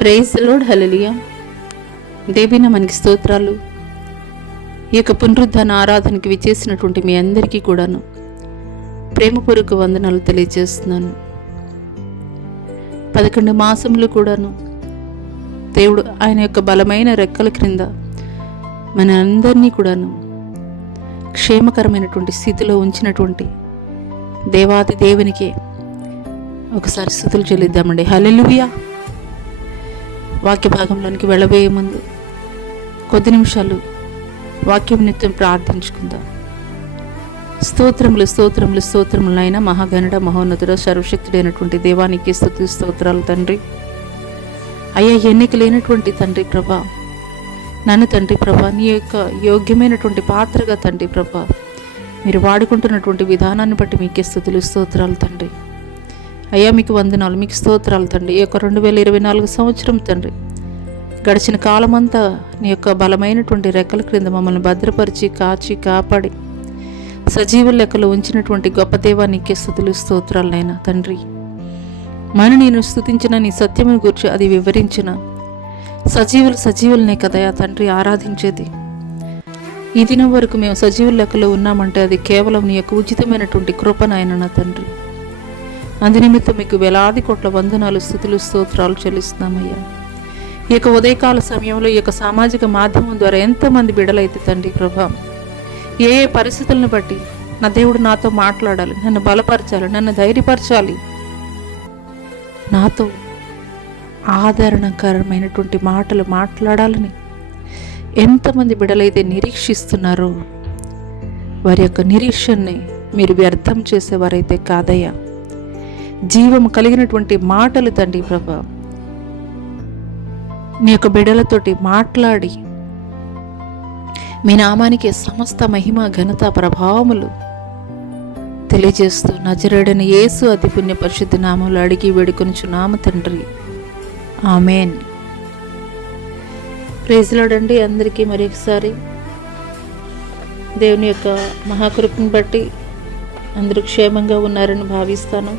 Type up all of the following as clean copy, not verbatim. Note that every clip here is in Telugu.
Praise the Lord. హల్లెలూయా. దేవీన మనకి స్తోత్రాలు. ఈ యొక్క పునరుద్ధాన ఆరాధనకి విచ్చేసినటువంటి మీ అందరికీ కూడాను ప్రేమపూర్వక వందనాలు తెలియజేస్తున్నాను. 11 మాసములు కూడాను దేవుడు ఆయన యొక్క బలమైన రెక్కల క్రింద మన అందరినీ కూడాను క్షేమకరమైనటువంటి స్థితిలో ఉంచినటువంటి దేవాది దేవునికే ఒకసారి స్తుతులు చెల్లిద్దామండి. హల్లెలూయా. వాక్య భాగంలోనికి వెళ్ళబోయే ముందు కొద్ది నిమిషాలు వాక్యం నిత్యం ప్రార్థించుకుందాం. స్తోత్రములు స్తోత్రములు స్తోత్రములైన మహాగణుడ మహోన్నతుడ సర్వశక్తుడైనటువంటి దేవానికి స్తుతి స్తోత్రాలు తండ్రి. అయ్యా, ఎన్నిక లేనటువంటి తండ్రి ప్రభా, నన్ను తండ్రి ప్రభా నీ యొక్క యోగ్యమైనటువంటి పాత్రగా తండ్రి ప్రభా మీరు వాడుకుంటున్నటువంటి విధానాన్ని బట్టి మీకే స్తుతులు స్తోత్రాలు తండ్రి. అయ్యా, మీకు వందనాలు, మీకు స్తోత్రాలు తండ్రి. ఈ యొక్క 2024 సంవత్సరం తండ్రి గడిచిన కాలమంతా నీ యొక్క బలమైనటువంటి రెక్కల క్రింద మమ్మల్ని భద్రపరిచి కాచి కాపాడి సజీవుల లెక్కలో ఉంచినటువంటి గొప్ప దేవా నీకే స్తుతులు స్తోత్రాలనైనా తండ్రి. నేను స్తుతించిన నీ సత్యమును గురించి అది వివరించిన సజీవులనే కదయా తండ్రి ఆరాధించేది. ఈ దినం వరకు మేము సజీవుల లెక్కలో ఉన్నామంటే అది కేవలం నీ యొక్క ఉచితమైనటువంటి కృపనైనా నా తండ్రి. అందునిమిత్తం మీకు వేలాది కోట్ల వందనాలు స్తుతులు స్తోత్రాలు చెల్లిస్తున్నామయ్యా. ఈ యొక్క ఉదయకాల సమయంలో ఈ యొక్క సామాజిక మాధ్యమం ద్వారా ఎంతమంది బిడలైతే తండ్రి ప్రభా ఏ పరిస్థితులను బట్టి నా దేవుడు నాతో మాట్లాడాలి, నన్ను బలపరచాలి, నన్ను ధైర్యపరచాలి, నాతో ఆదరణకరమైనటువంటి మాటలు మాట్లాడాలని ఎంతమంది బిడలైతే నిరీక్షిస్తున్నారో వారి యొక్క నిరీక్షణని మీరు వ్యర్థం చేసేవారైతే కాదయ్యా. జీవం కలిగినటువంటి మాటలు తండ్రి ప్రభా నీ యొక్క బిడ్డలతోటి మాట్లాడి మీ నామానికి సమస్త మహిమ ఘనత ప్రభావములు తెలియజేస్తూ నజరేయుడైన యేసు అతి పుణ్య పరిశుద్ధ నామములో అడిగి వేడుకొనుచున్నాము తండ్రి, ఆమేన్. ప్రైజ్ ది లార్డ్ అండి. అందరికీ మరి ఒకసారి దేవుని యొక్క మహాకృపను బట్టి అందరూ క్షేమంగా ఉన్నారని భావిస్తాను.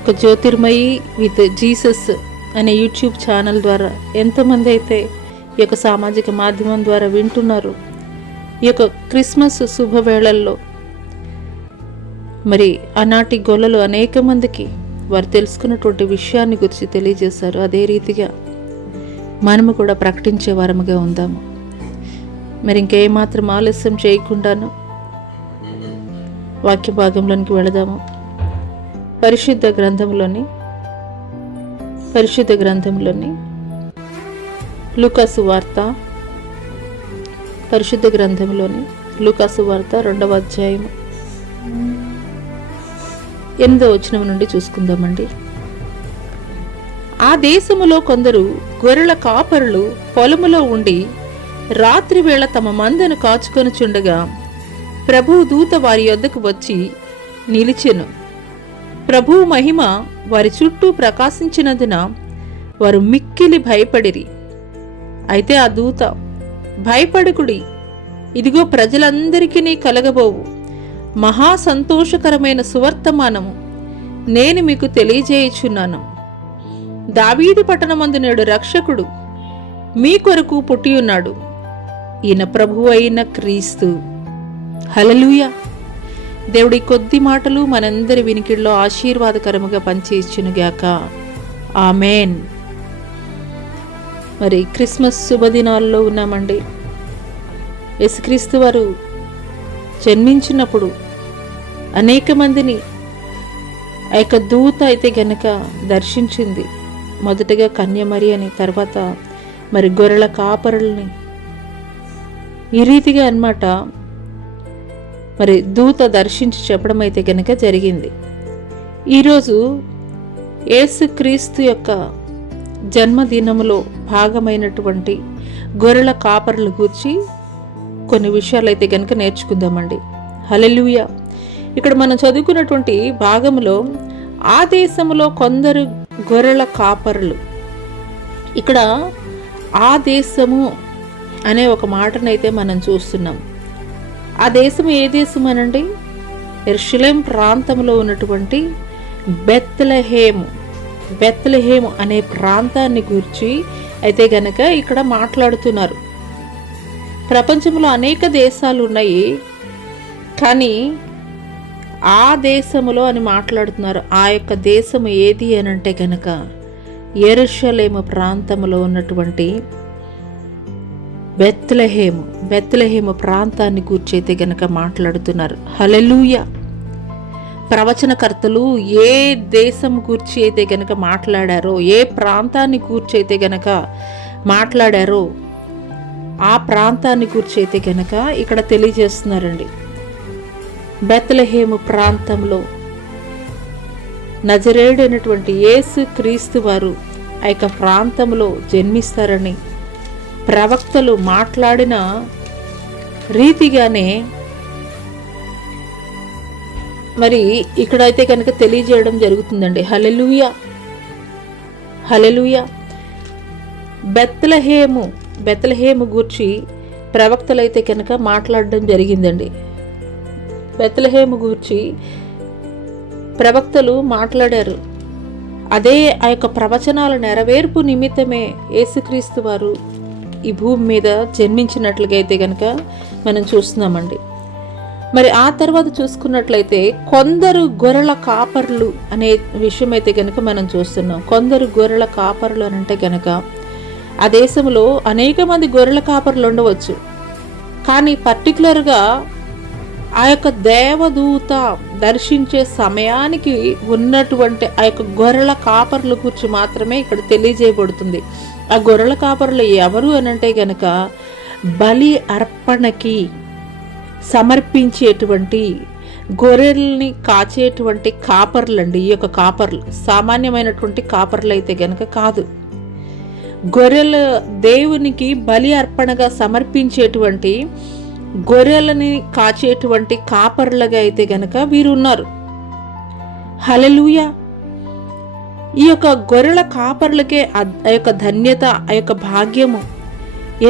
ఒక జ్యోతిర్మయి విత్ జీసస్ అనే యూట్యూబ్ ఛానల్ ద్వారా ఎంతమంది అయితే ఈ యొక్క సామాజిక మాధ్యమం ద్వారా వింటున్నారు. ఈ యొక్క క్రిస్మస్ శుభవేళల్లో మరి ఆనాటి గొల్లలు అనేక మందికి వారు తెలుసుకున్నటువంటి విషయాన్ని గురించి తెలియజేశారు. అదే రీతిగా మనము కూడా ప్రకటించే వారముగా ఉందాము. మరి ఇంకేమాత్రం ఆలస్యం చేయకుండాను వాక్య భాగంలోనికి వెళదాము. పరిశుద్ధ గ్రంథంలోని లూకాసు వార్త, పరిశుద్ధ గ్రంథంలోని లూకాసు వార్త 2వ అధ్యాయము 8వ వచనం నుండి చూసుకుందామండి. ఆ దేశములో కొందరు గొర్రెల కాపరులు పొలములో ఉండి రాత్రి వేళ తమ మందను కాచుకొనుచుండగా ప్రభువు దూత వారి యొద్దకు వచ్చి నిలిచెను. ప్రభువు మహిమ వారి చుట్టూ ప్రకాశించినందున వారు మిక్కిలి భయపడిరి. అయితే ఆ దూత, భయపడకుడి, ఇదిగో ప్రజలందరికీ కలగబోవు మహా సంతోషకరమైన సువర్తమానము నేను మీకు తెలియజేయుచున్నాను. దావీదు పట్టణమందు నేడు రక్షకుడు మీ కొరకు పుట్టియున్నాడు. ఈయన ప్రభువు అయిన క్రీస్తు. హల్లెలూయా. దేవుడి కొద్ది మాటలు మనందరి వినికిడిలో ఆశీర్వాదకరముగా పనిచేయుచునుగాక. ఆమేన్. మరి క్రిస్మస్ శుభదినాల్లో ఉన్నామండి. యేసుక్రీస్తు వారు జన్మించినప్పుడు అనేక మందిని ఆ యొక్క దూత అయితే గనక దర్శించింది. మొదటగా కన్యమరి అని, తర్వాత మరి గొర్రెల కాపరుల్ని, ఈ రీతిగా అన్నమాట మరి దూత దర్శించి చెప్పడం అయితే కనుక జరిగింది. ఈరోజు యేసుక్రీస్తు యొక్క జన్మదినములో భాగమైనటువంటి గొర్రెల కాపరుల గురించి కొన్ని విషయాలు అయితే కనుక నేర్చుకుందామండి. హల్లెలూయా. ఇక్కడ మనం చదువుకున్నటువంటి భాగంలో ఆ దేశంలో కొందరు గొర్రెల కాపరులు, ఇక్కడ ఆ దేశము అనే ఒక మాటనైతే మనం చూస్తున్నాం. ఆ దేశం ఏ దేశం అనండి? యెరూషలేం ప్రాంతంలో ఉన్నటువంటి బెత్లెహేము బెత్లెహేము అనే ప్రాంతాన్ని గురించి అయితే గనక ఇక్కడ మాట్లాడుతున్నారు. ప్రపంచంలో అనేక దేశాలు ఉన్నాయి, కానీ ఆ దేశములో అని మాట్లాడుతున్నారు. ఆ యొక్క దేశము ఏది అని అంటే గనక యెరూషలేము ప్రాంతంలో ఉన్నటువంటి బెత్లెహేము ప్రాంతాన్ని గురించి అయితే గనక మాట్లాడుతున్నారు. హల్లెలూయా. ప్రవచనకర్తలు ఏ దేశం గురించి అయితే గనక మాట్లాడారో, ఏ ప్రాంతాన్ని గురించి అయితే గనక మాట్లాడారో ఆ ప్రాంతాన్ని గురించి అయితే గనక ఇక్కడ తెలియజేస్తున్నారండి. బెత్లెహేము ప్రాంతంలో నజరేయుడైనటువంటి యేసు క్రీస్తు వారు ఆ యొక్క ప్రాంతంలో జన్మిస్తారని ప్రవక్తలు మాట్లాడిన రీతిగానే మరి ఇక్కడైతే కనుక తెలియజేయడం జరుగుతుందండి. హల్లెలూయా, హల్లెలూయా. బెత్లెహేము గూర్చి ప్రవక్తలైతే కనుక మాట్లాడడం జరిగిందండి. బెత్లెహేము గూర్చి ప్రవక్తలు మాట్లాడారు. అదే ఆ యొక్క ప్రవచనాల నెరవేర్పు నిమిత్తమే యేసుక్రీస్తు వారు ఈ భూమి మీద జన్మించినట్లుగా అయితే కనుక మనం చూస్తున్నామండి. మరి ఆ తర్వాత చూసుకున్నట్లయితే కొందరు గొర్రెల కాపర్లు అనే విషయం అయితే కనుక మనం చూస్తున్నాం. కొందరు గొర్రెల కాపర్లు అని అంటే కనుక ఆ దేశంలో అనేక మంది గొర్రెల కాపర్లు ఉండవచ్చు, కానీ పర్టికులర్గా ఆ యొక్క దేవదూత దర్శించే సమయానికి ఉన్నటువంటి ఆ యొక్క గొర్రెల కాపర్ల గురించి మాత్రమే ఇక్కడ తెలియజేయబడుతుంది. ఆ గొర్రెల కాపర్లు ఎవరు అని అంటే గనక బలి అర్పణకి సమర్పించేటువంటి గొర్రెల్ని కాచేటువంటి కాపర్లు అండి. ఈ యొక్క కాపర్లు సామాన్యమైనటువంటి కాపర్లు అయితే గనక కాదు. గొర్రెల దేవునికి బలి అర్పణగా సమర్పించేటువంటి గొర్రెలని కాచేటువంటి కాపర్లుగా అయితే గనక వీరు ఉన్నారు. హల్లెలూయా. ఈ యొక్క గొర్రెల కాపర్లకే ఆ యొక్క ధన్యత, ఆ యొక్క భాగ్యము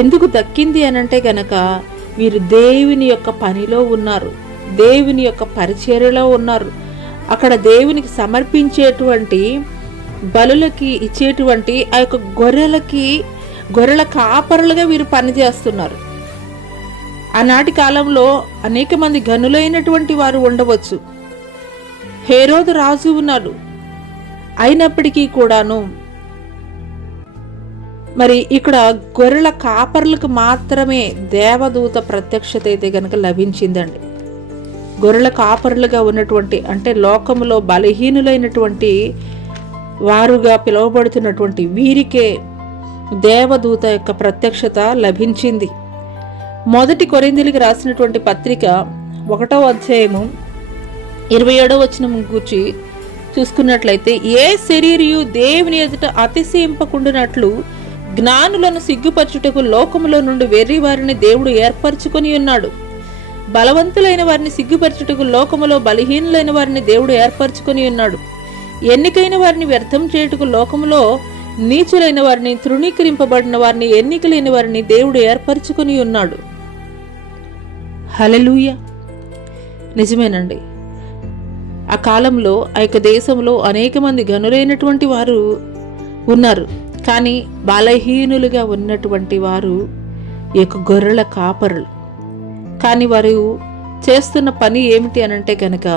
ఎందుకు దక్కింది అని అంటే గనక వీరు దేవుని యొక్క పనిలో ఉన్నారు, దేవుని యొక్క పరిచర్యలో ఉన్నారు. అక్కడ దేవునికి సమర్పించేటువంటి బలులకి ఇచ్చేటువంటి ఆ యొక్క గొర్రెల కాపరులుగా వీరు పనిచేస్తున్నారు. ఆనాటి కాలంలో అనేక మంది గనులైనటువంటి వారు ఉండవచ్చు. హేరోదు రాజు ఉన్నాడు. అయినప్పటికీ కూడాను మరి ఇక్కడ గొర్రెల కాపర్లకు మాత్రమే దేవదూత ప్రత్యక్షత అయితే గనక లభించిందండి. గొర్రెల కాపర్లుగా ఉన్నటువంటి అంటే లోకములో బలహీనులైనటువంటి వారుగా పిలువబడుతున్నటువంటి వీరికే దేవదూత యొక్క ప్రత్యక్షత లభించింది. మొదటి కొరింథీయులకు రాసినటువంటి పత్రిక 1వ అధ్యాయము 27వ వచనం గూర్చి చూసుకున్నట్లయితే, ఏ శరీరియు దేవుని ఎదుట అతిశయింపకుండునట్లు జ్ఞానులను సిగ్గుపరచుటకు లోకములో నుండి వెర్రి వారిని దేవుడు ఏర్పరచుకొని ఉన్నాడు. బలవంతులైన వారిని సిగ్గుపరచుటకు లోకములో బలహీనులైన వారిని దేవుడు ఏర్పరచుకొని ఉన్నాడు. ఎన్నికైన వారిని వ్యర్థం చేయుటకు లోకములో నీచులైన వారిని, తృణీకరింపబడిన వారిని, ఎన్నికలేని వారిని దేవుడు ఏర్పరచుకొని ఉన్నాడు. హల్లెలూయా. నిజమేనండి. ఆ కాలంలో ఆ యొక్క దేశంలో అనేక మంది గనులైనటువంటి వారు ఉన్నారు, కానీ బలహీనులుగా ఉన్నటువంటి వారు ఈ యొక్క గొర్రెల కాపరులు. కానీ వారు చేస్తున్న పని ఏమిటి అనంటే కనుక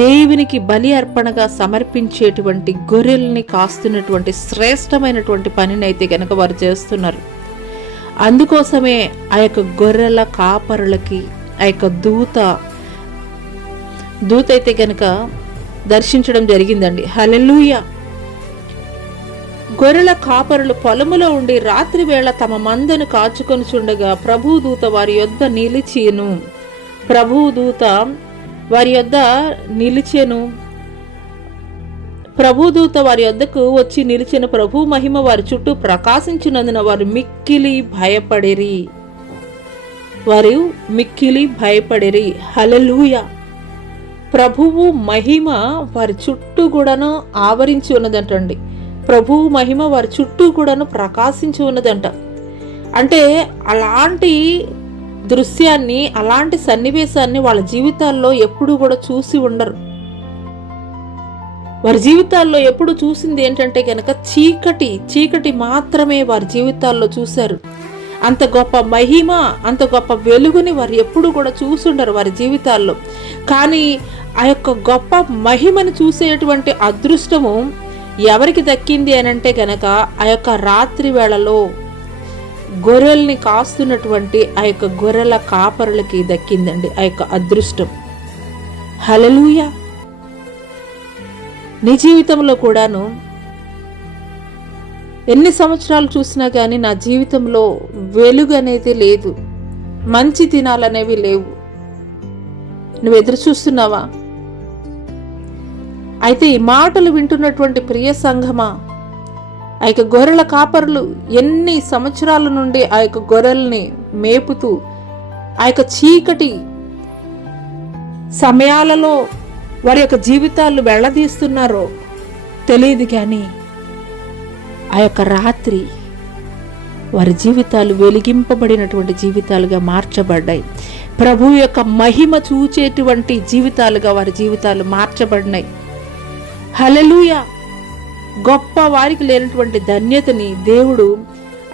దేవునికి బలి అర్పణగా సమర్పించేటువంటి గొర్రెల్ని కాస్తున్నటువంటి శ్రేష్టమైనటువంటి పనిని అయితే కనుక వారు చేస్తున్నారు. అందుకోసమే ఆ యొక్క గొర్రెల కాపరులకి ఆ యొక్క దూత అయితే కనుక దర్శించడం జరిగిందండి. హల్లెలూయా. గొర్రెల కాపరులు పొలములో ఉండి రాత్రి వేళ తమ మందను కాచుకొని చుండగా ప్రభువు దూత వారి యొద్ద నిలిచెను. ప్రభువు దూత వారి యొద్ద నిలిచెను. ప్రభుదూత వారి యొద్దకు వచ్చి నిలిచిన ప్రభు మహిమ వారి చుట్టూ ప్రకాశించినందున వారు మిక్కిలి భయపడిరి. హల్లెలూయా. ప్రభువు మహిమ వారి చుట్టూ కూడాను ఆవరించి ఉన్నదంటండి. ప్రభువు మహిమ వారి చుట్టూ కూడాను ప్రకాశించి ఉన్నదంట. అంటే అలాంటి దృశ్యాన్ని, అలాంటి సన్నివేశాన్ని వాళ్ళ జీవితాల్లో ఎప్పుడూ కూడా చూసి ఉండరు. వారి జీవితాల్లో ఎప్పుడు చూసింది ఏంటంటే కనుక చీకటి మాత్రమే వారి జీవితాల్లో చూశారు. అంత గొప్ప మహిమ, అంత గొప్ప వెలుగుని వారు ఎప్పుడు కూడా చూసుండరు వారి జీవితాల్లో. కానీ ఆ యొక్క గొప్ప మహిమను చూసేటువంటి అదృష్టము ఎవరికి దక్కింది అని అంటే గనక ఆ యొక్క రాత్రి వేళలో గొర్రెల్ని కాస్తున్నటువంటి ఆ యొక్క గొర్రెల కాపరులకి దక్కిందండి ఆ యొక్క అదృష్టం. హల్లెలూయా. నీ జీవితంలో కూడాను ఎన్ని సంవత్సరాలు చూసినా కానీ నా జీవితంలో వెలుగు అనేది లేదు, మంచి దినాలనేవి లేవు. నువ్వు ఎదురు చూస్తున్నావా? అయితే ఈ మాటలు వింటున్నటువంటి ప్రియ సంఘమా, ఆ యొక్క గొర్రెల కాపరులు ఎన్ని సంవత్సరాల నుండి ఆ యొక్క గొర్రెల్ని మేపుతూ ఆ యొక్క చీకటి సమయాలలో వారి యొక్క జీవితాలు వెళ్ళదీస్తున్నారో తెలియదు, కానీ ఆ యొక్క రాత్రి వారి జీవితాలు వెలిగింపబడినటువంటి జీవితాలుగా మార్చబడ్డాయి. ప్రభు యొక్క మహిమ చూచేటువంటి జీవితాలుగా వారి జీవితాలు మార్చబడినాయి. హల్లెలూయా. గొప్ప వారికి లేనటువంటి ధన్యతని దేవుడు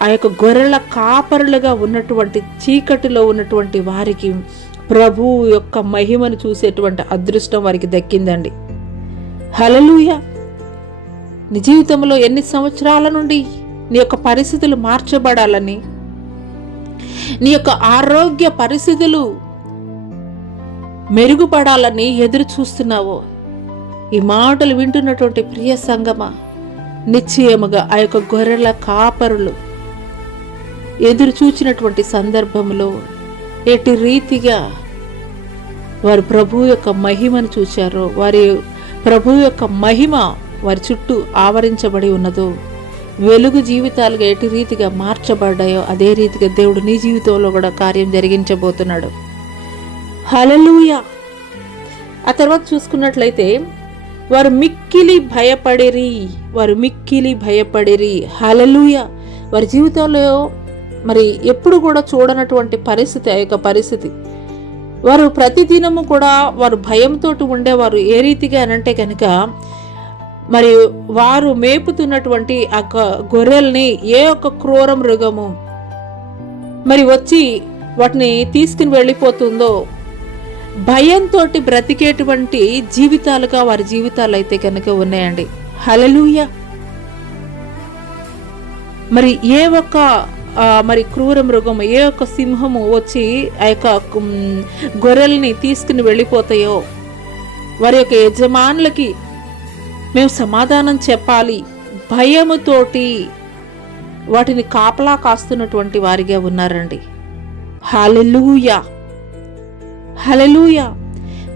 ఆ యొక్క గొర్రెల కాపరులుగా ఉన్నటువంటి చీకటిలో ఉన్నటువంటి వారికి ప్రభు యొక్క మహిమను చూసేటువంటి అదృష్టం వారికి దక్కిందండి. హల్లెలూయా. నీ జీవితంలో ఎన్ని సంవత్సరాల నుండి నీ యొక్క పరిస్థితులు మార్చబడాలని, నీ యొక్క ఆరోగ్య పరిస్థితులు మెరుగుపడాలని ఎదురు చూస్తున్నావో, ఈ మాటలు వింటున్నటువంటి ప్రియ సంగమా, నిశ్చయముగా ఆ యొక్క గొర్రెల కాపరులు ఎదురు చూచినటువంటి సందర్భంలో ఎటు రీతిగా వారు ప్రభు యొక్క మహిమను చూశారో, వారి ప్రభు యొక్క మహిమ వారి చుట్టూ ఆవరించబడి ఉన్నదో, వెలుగు జీవితాలుగా ఎటు రీతిగా మార్చబడ్డాయో అదే రీతిగా దేవుడు నీ జీవితంలో కూడా కార్యం జరిగించబోతున్నాడు. హల్లెలూయా. ఆ తర్వాత చూసుకున్నట్లయితే వారు మిక్కిలి భయపడిరి. హల్లెలూయా. వారి జీవితంలో మరి ఎప్పుడు కూడా చూడనటువంటి పరిస్థితి ఆ యొక్క పరిస్థితి. వారు ప్రతిదినము కూడా వారు భయంతో ఉండేవారు. ఏ రీతిగా అనంటే కనుక మరి వారు మేపుతున్నటువంటి ఆ గొర్రెల్ని ఏ ఒక్క క్రూర మృగము మరి వచ్చి వాటిని తీసుకుని వెళ్ళిపోతుందో భయంతో బ్రతికేటువంటి జీవితాలుగా వారి జీవితాలు అయితే కనుక ఉన్నాయండి. హల్లెలూయా. మరి ఏ ఒక్క మరి క్రూర మృగము, ఏ ఒక్క సింహము వచ్చి ఆ యొక్క గొర్రెల్ని తీసుకుని వెళ్ళిపోతాయో వారి యొక్క యజమానులకి మేము సమాధానం చెప్పాలి, భయముతోటి వాటిని కాపలా కాస్తున్నటువంటి వారిగా ఉన్నారండి. హల్లెలూయా. హల్లెలూయా.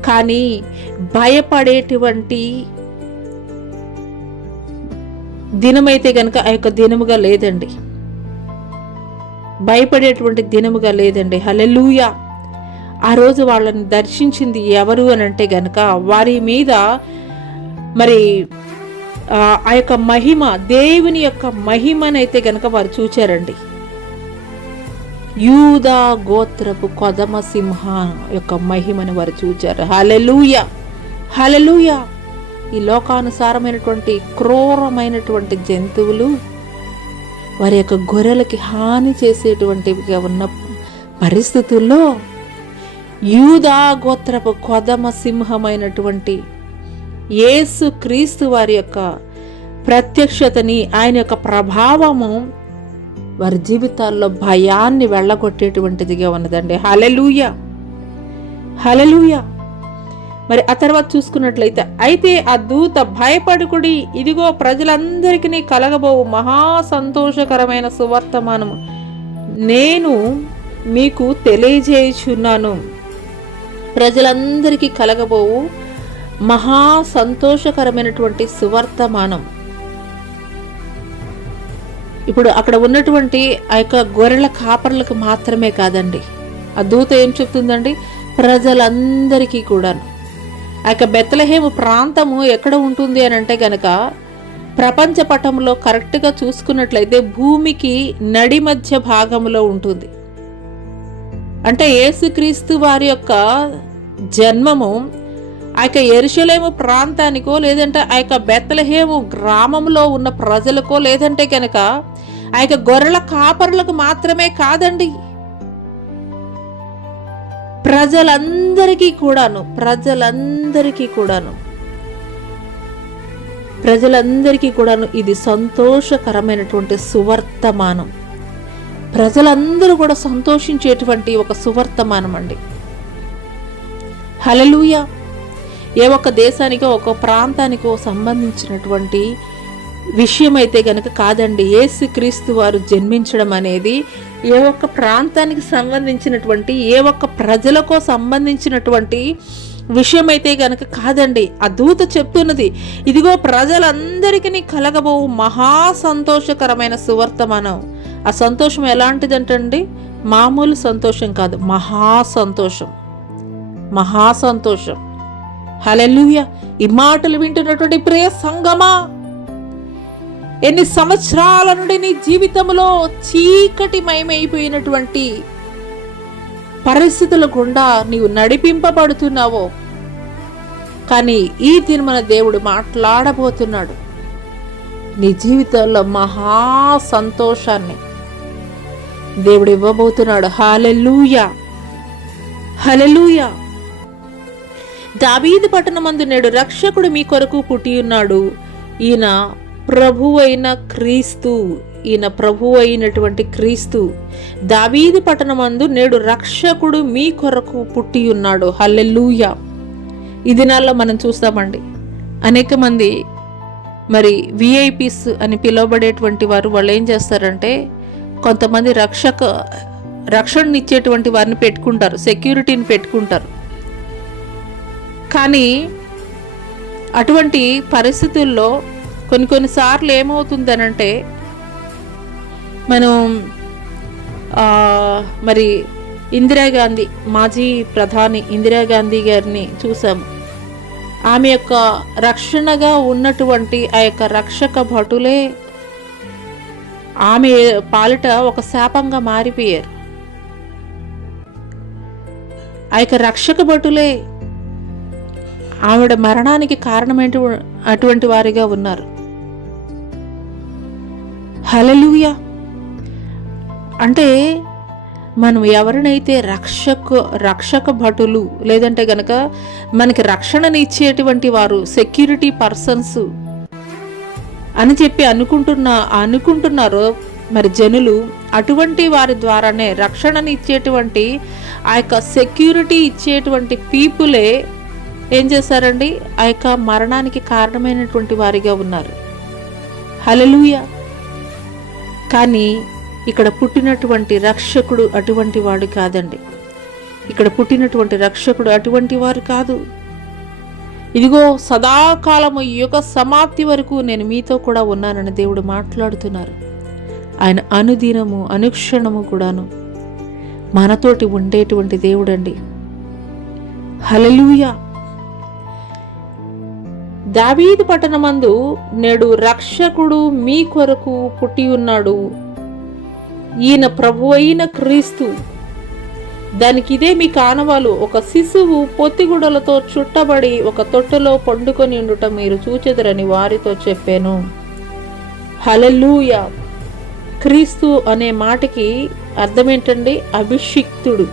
కానీ భయపడేటువంటి దినమైతే గనక ఆ యొక్క దినముగా లేదండి. భయపడేటువంటి దినముగా లేదండి. హల్లెలూయా. ఆ రోజు వాళ్ళని దర్శించింది ఎవరు అని అంటే గనక వారి మీద మరి ఆ యొక్క మహిమ, దేవుని యొక్క మహిమనైతే గనక వారు చూచారండి. యూదా గోత్రపు కొదమ సింహ యొక్క మహిమను వారు చూచారు. హల్లెలూయా. హల్లెలూయా. ఈ లోకానుసారమైనటువంటి క్రూరమైనటువంటి జంతువులు వారి యొక్క గొర్రెలకి హాని చేసేటువంటివిగా ఉన్న పరిస్థితుల్లో యూదా గోత్రపు కొదమ సింహమైనటువంటి యేసు క్రీస్తు వారి యొక్క ప్రత్యక్షతని, ఆయన యొక్క ప్రభావము వారి జీవితాల్లో భయాన్ని వెళ్ళగొట్టేటువంటిదిగా ఉన్నదండి. హల్లెలూయా. హల్లెలూయా. మరి ఆ తర్వాత చూసుకున్నట్లయితే అయితే ఆ దూత భయపడుకుడి, ఇదిగో ప్రజలందరికీ కలగబోవు మహా సంతోషకరమైన సువర్తమానము నేను మీకు తెలియజేయుచున్నాను. ప్రజలందరికీ కలగబోవు మహా సంతోషకరమైనటువంటి సువర్తమానం. ఇప్పుడు అక్కడ ఉన్నటువంటి ఆ యొక్క గొర్రెల కాపర్లకు మాత్రమే కాదండి, ఆ దూత ఏం చెప్తుందండి, ప్రజలందరికీ కూడాను. ఆ యొక్క బెత్లెహేము ప్రాంతము ఎక్కడ ఉంటుంది అని అంటే గనక ప్రపంచ పటంలో కరెక్ట్గా చూసుకున్నట్లయితే భూమికి నడి మధ్య భాగంలో ఉంటుంది. అంటే యేసుక్రీస్తు వారి యొక్క జన్మము ఆ యొక్క యెరూషలేము ప్రాంతానికో, లేదంటే ఆ యొక్క బెత్లెహేము గ్రామంలో ఉన్న ప్రజలకో, లేదంటే కనుక ఆ యొక్క గొర్రెల కాపరులకు మాత్రమే కాదండి, ప్రజలందరికీ కూడాను ఇది సంతోషకరమైనటువంటి సువర్తమానం. ప్రజలందరూ కూడా సంతోషించేటువంటి ఒక సువర్తమానం అండి. హల్లెలూయా. ఏ ఒక్క దేశానికో ఒక ప్రాంతానికో సంబంధించినటువంటి విషయం అయితే గనక కాదండి. యేసుక్రీస్తు వారు జన్మించడం అనేది ఏ ఒక్క ప్రాంతానికి సంబంధించినటువంటి, ఏ ఒక్క ప్రజలకో సంబంధించినటువంటి విషయం అయితే గనక కాదండి. ఆ దూత చెప్తున్నది, ఇదిగో ప్రజలందరికీ కలగబోవు మహా సంతోషకరమైన సువర్తమానం. ఆ సంతోషం ఎలాంటిదంటండి? మామూలు సంతోషం కాదు, మహా సంతోషం. హల్లెలూయా. ఈ మాటలు వింటున్నటువంటి ప్రియ సంగమా, ఎన్ని సంవత్సరాల నుండి నీ జీవితంలో చీకటిమయమైపోయినటువంటి పరిస్థితుల గుండా నీవు నడిపింపబడుతున్నావో, కానీ ఈ దినమున దేవుడు మాట్లాడబోతున్నాడు. నీ జీవితంలో మహా సంతోషాన్ని దేవుడు ఇవ్వబోతున్నాడు. హల్లెలూయా. దావీదు పట్టణమందు నేడు రక్షకుడు మీ కొరకు పుట్టి ఉన్నాడు. ఈయన ప్రభు అయినటువంటి క్రీస్తు. దావీదు పట్టణమందు నేడు రక్షకుడు మీ కొరకు పుట్టి ఉన్నాడు. హల్లెలూయా. ఈ దినాల్లో మనం చూస్తామండి, అనేక మంది మరి విఐపీస్ అని పిలువబడేటువంటి వారు, వాళ్ళు ఏం చేస్తారంటే, కొంతమంది రక్షణని ఇచ్చేటువంటి వారిని పెట్టుకుంటారు, సెక్యూరిటీని పెట్టుకుంటారు. కానీ అటువంటి పరిస్థితుల్లో కొన్నిసార్లు ఏమవుతుందనంటే, మనం మరి ఇందిరాగాంధీ, మాజీ ప్రధాని ఇందిరాగాంధీ గారిని చూసాము. ఆమె యొక్క రక్షణగా ఉన్నటువంటి ఆ యొక్క రక్షక భటులే ఆమె పాలిట ఒక శాపంగా మారిపోయారు. ఆ యొక్క రక్షక భటులే ఆవిడ మరణానికి కారణమైన అటువంటి వారిగా ఉన్నారు. హల్లెలూయా. అంటే మనం ఎవరినైతే రక్షక భటులు, లేదంటే గనక మనకి రక్షణని ఇచ్చేటువంటి వారు, సెక్యూరిటీ పర్సన్స్ అని చెప్పి అనుకుంటున్నారో మరి జనులు, అటువంటి వారి ద్వారానే రక్షణని ఇచ్చేటువంటి ఆ యొక్క సెక్యూరిటీ ఇచ్చేటువంటి పీపులే ఏం చేశారండి, ఆ యొక్క మరణానికి కారణమైనటువంటి వారిగా ఉన్నారు. హల్లెలూయా. కానీ ఇక్కడ పుట్టినటువంటి రక్షకుడు అటువంటి వాడు కాదండి. ఇక్కడ పుట్టినటువంటి రక్షకుడు అటువంటి వారు కాదు. ఇదిగో సదాకాలము యుగ సమాప్తి వరకు నేను మీతో కూడా ఉన్నానని దేవుడు మాట్లాడుతున్నారు. ఆయన అనుదినము అనుక్షణము కూడాను మనతోటి ఉండేటువంటి దేవుడండి. హల్లెలూయా. దావీదు పట్టణమందు నేడు రక్షకుడు మీ కొరకు పుట్టి ఉన్నాడు. ఈయన ప్రభు అయిన క్రీస్తు. దానికి ఇదే మీ కానవాలు. ఒక శిశువు పొత్తిగుడలతో చుట్టబడి ఒక తొట్టెలో పండుకొని ఉండుట మీరు చూచెదరని వారితో చెప్పాను. హల్లెలూయా. క్రీస్తు అనే మాటకి అర్థం ఏంటండి? అభిషిక్తుడు.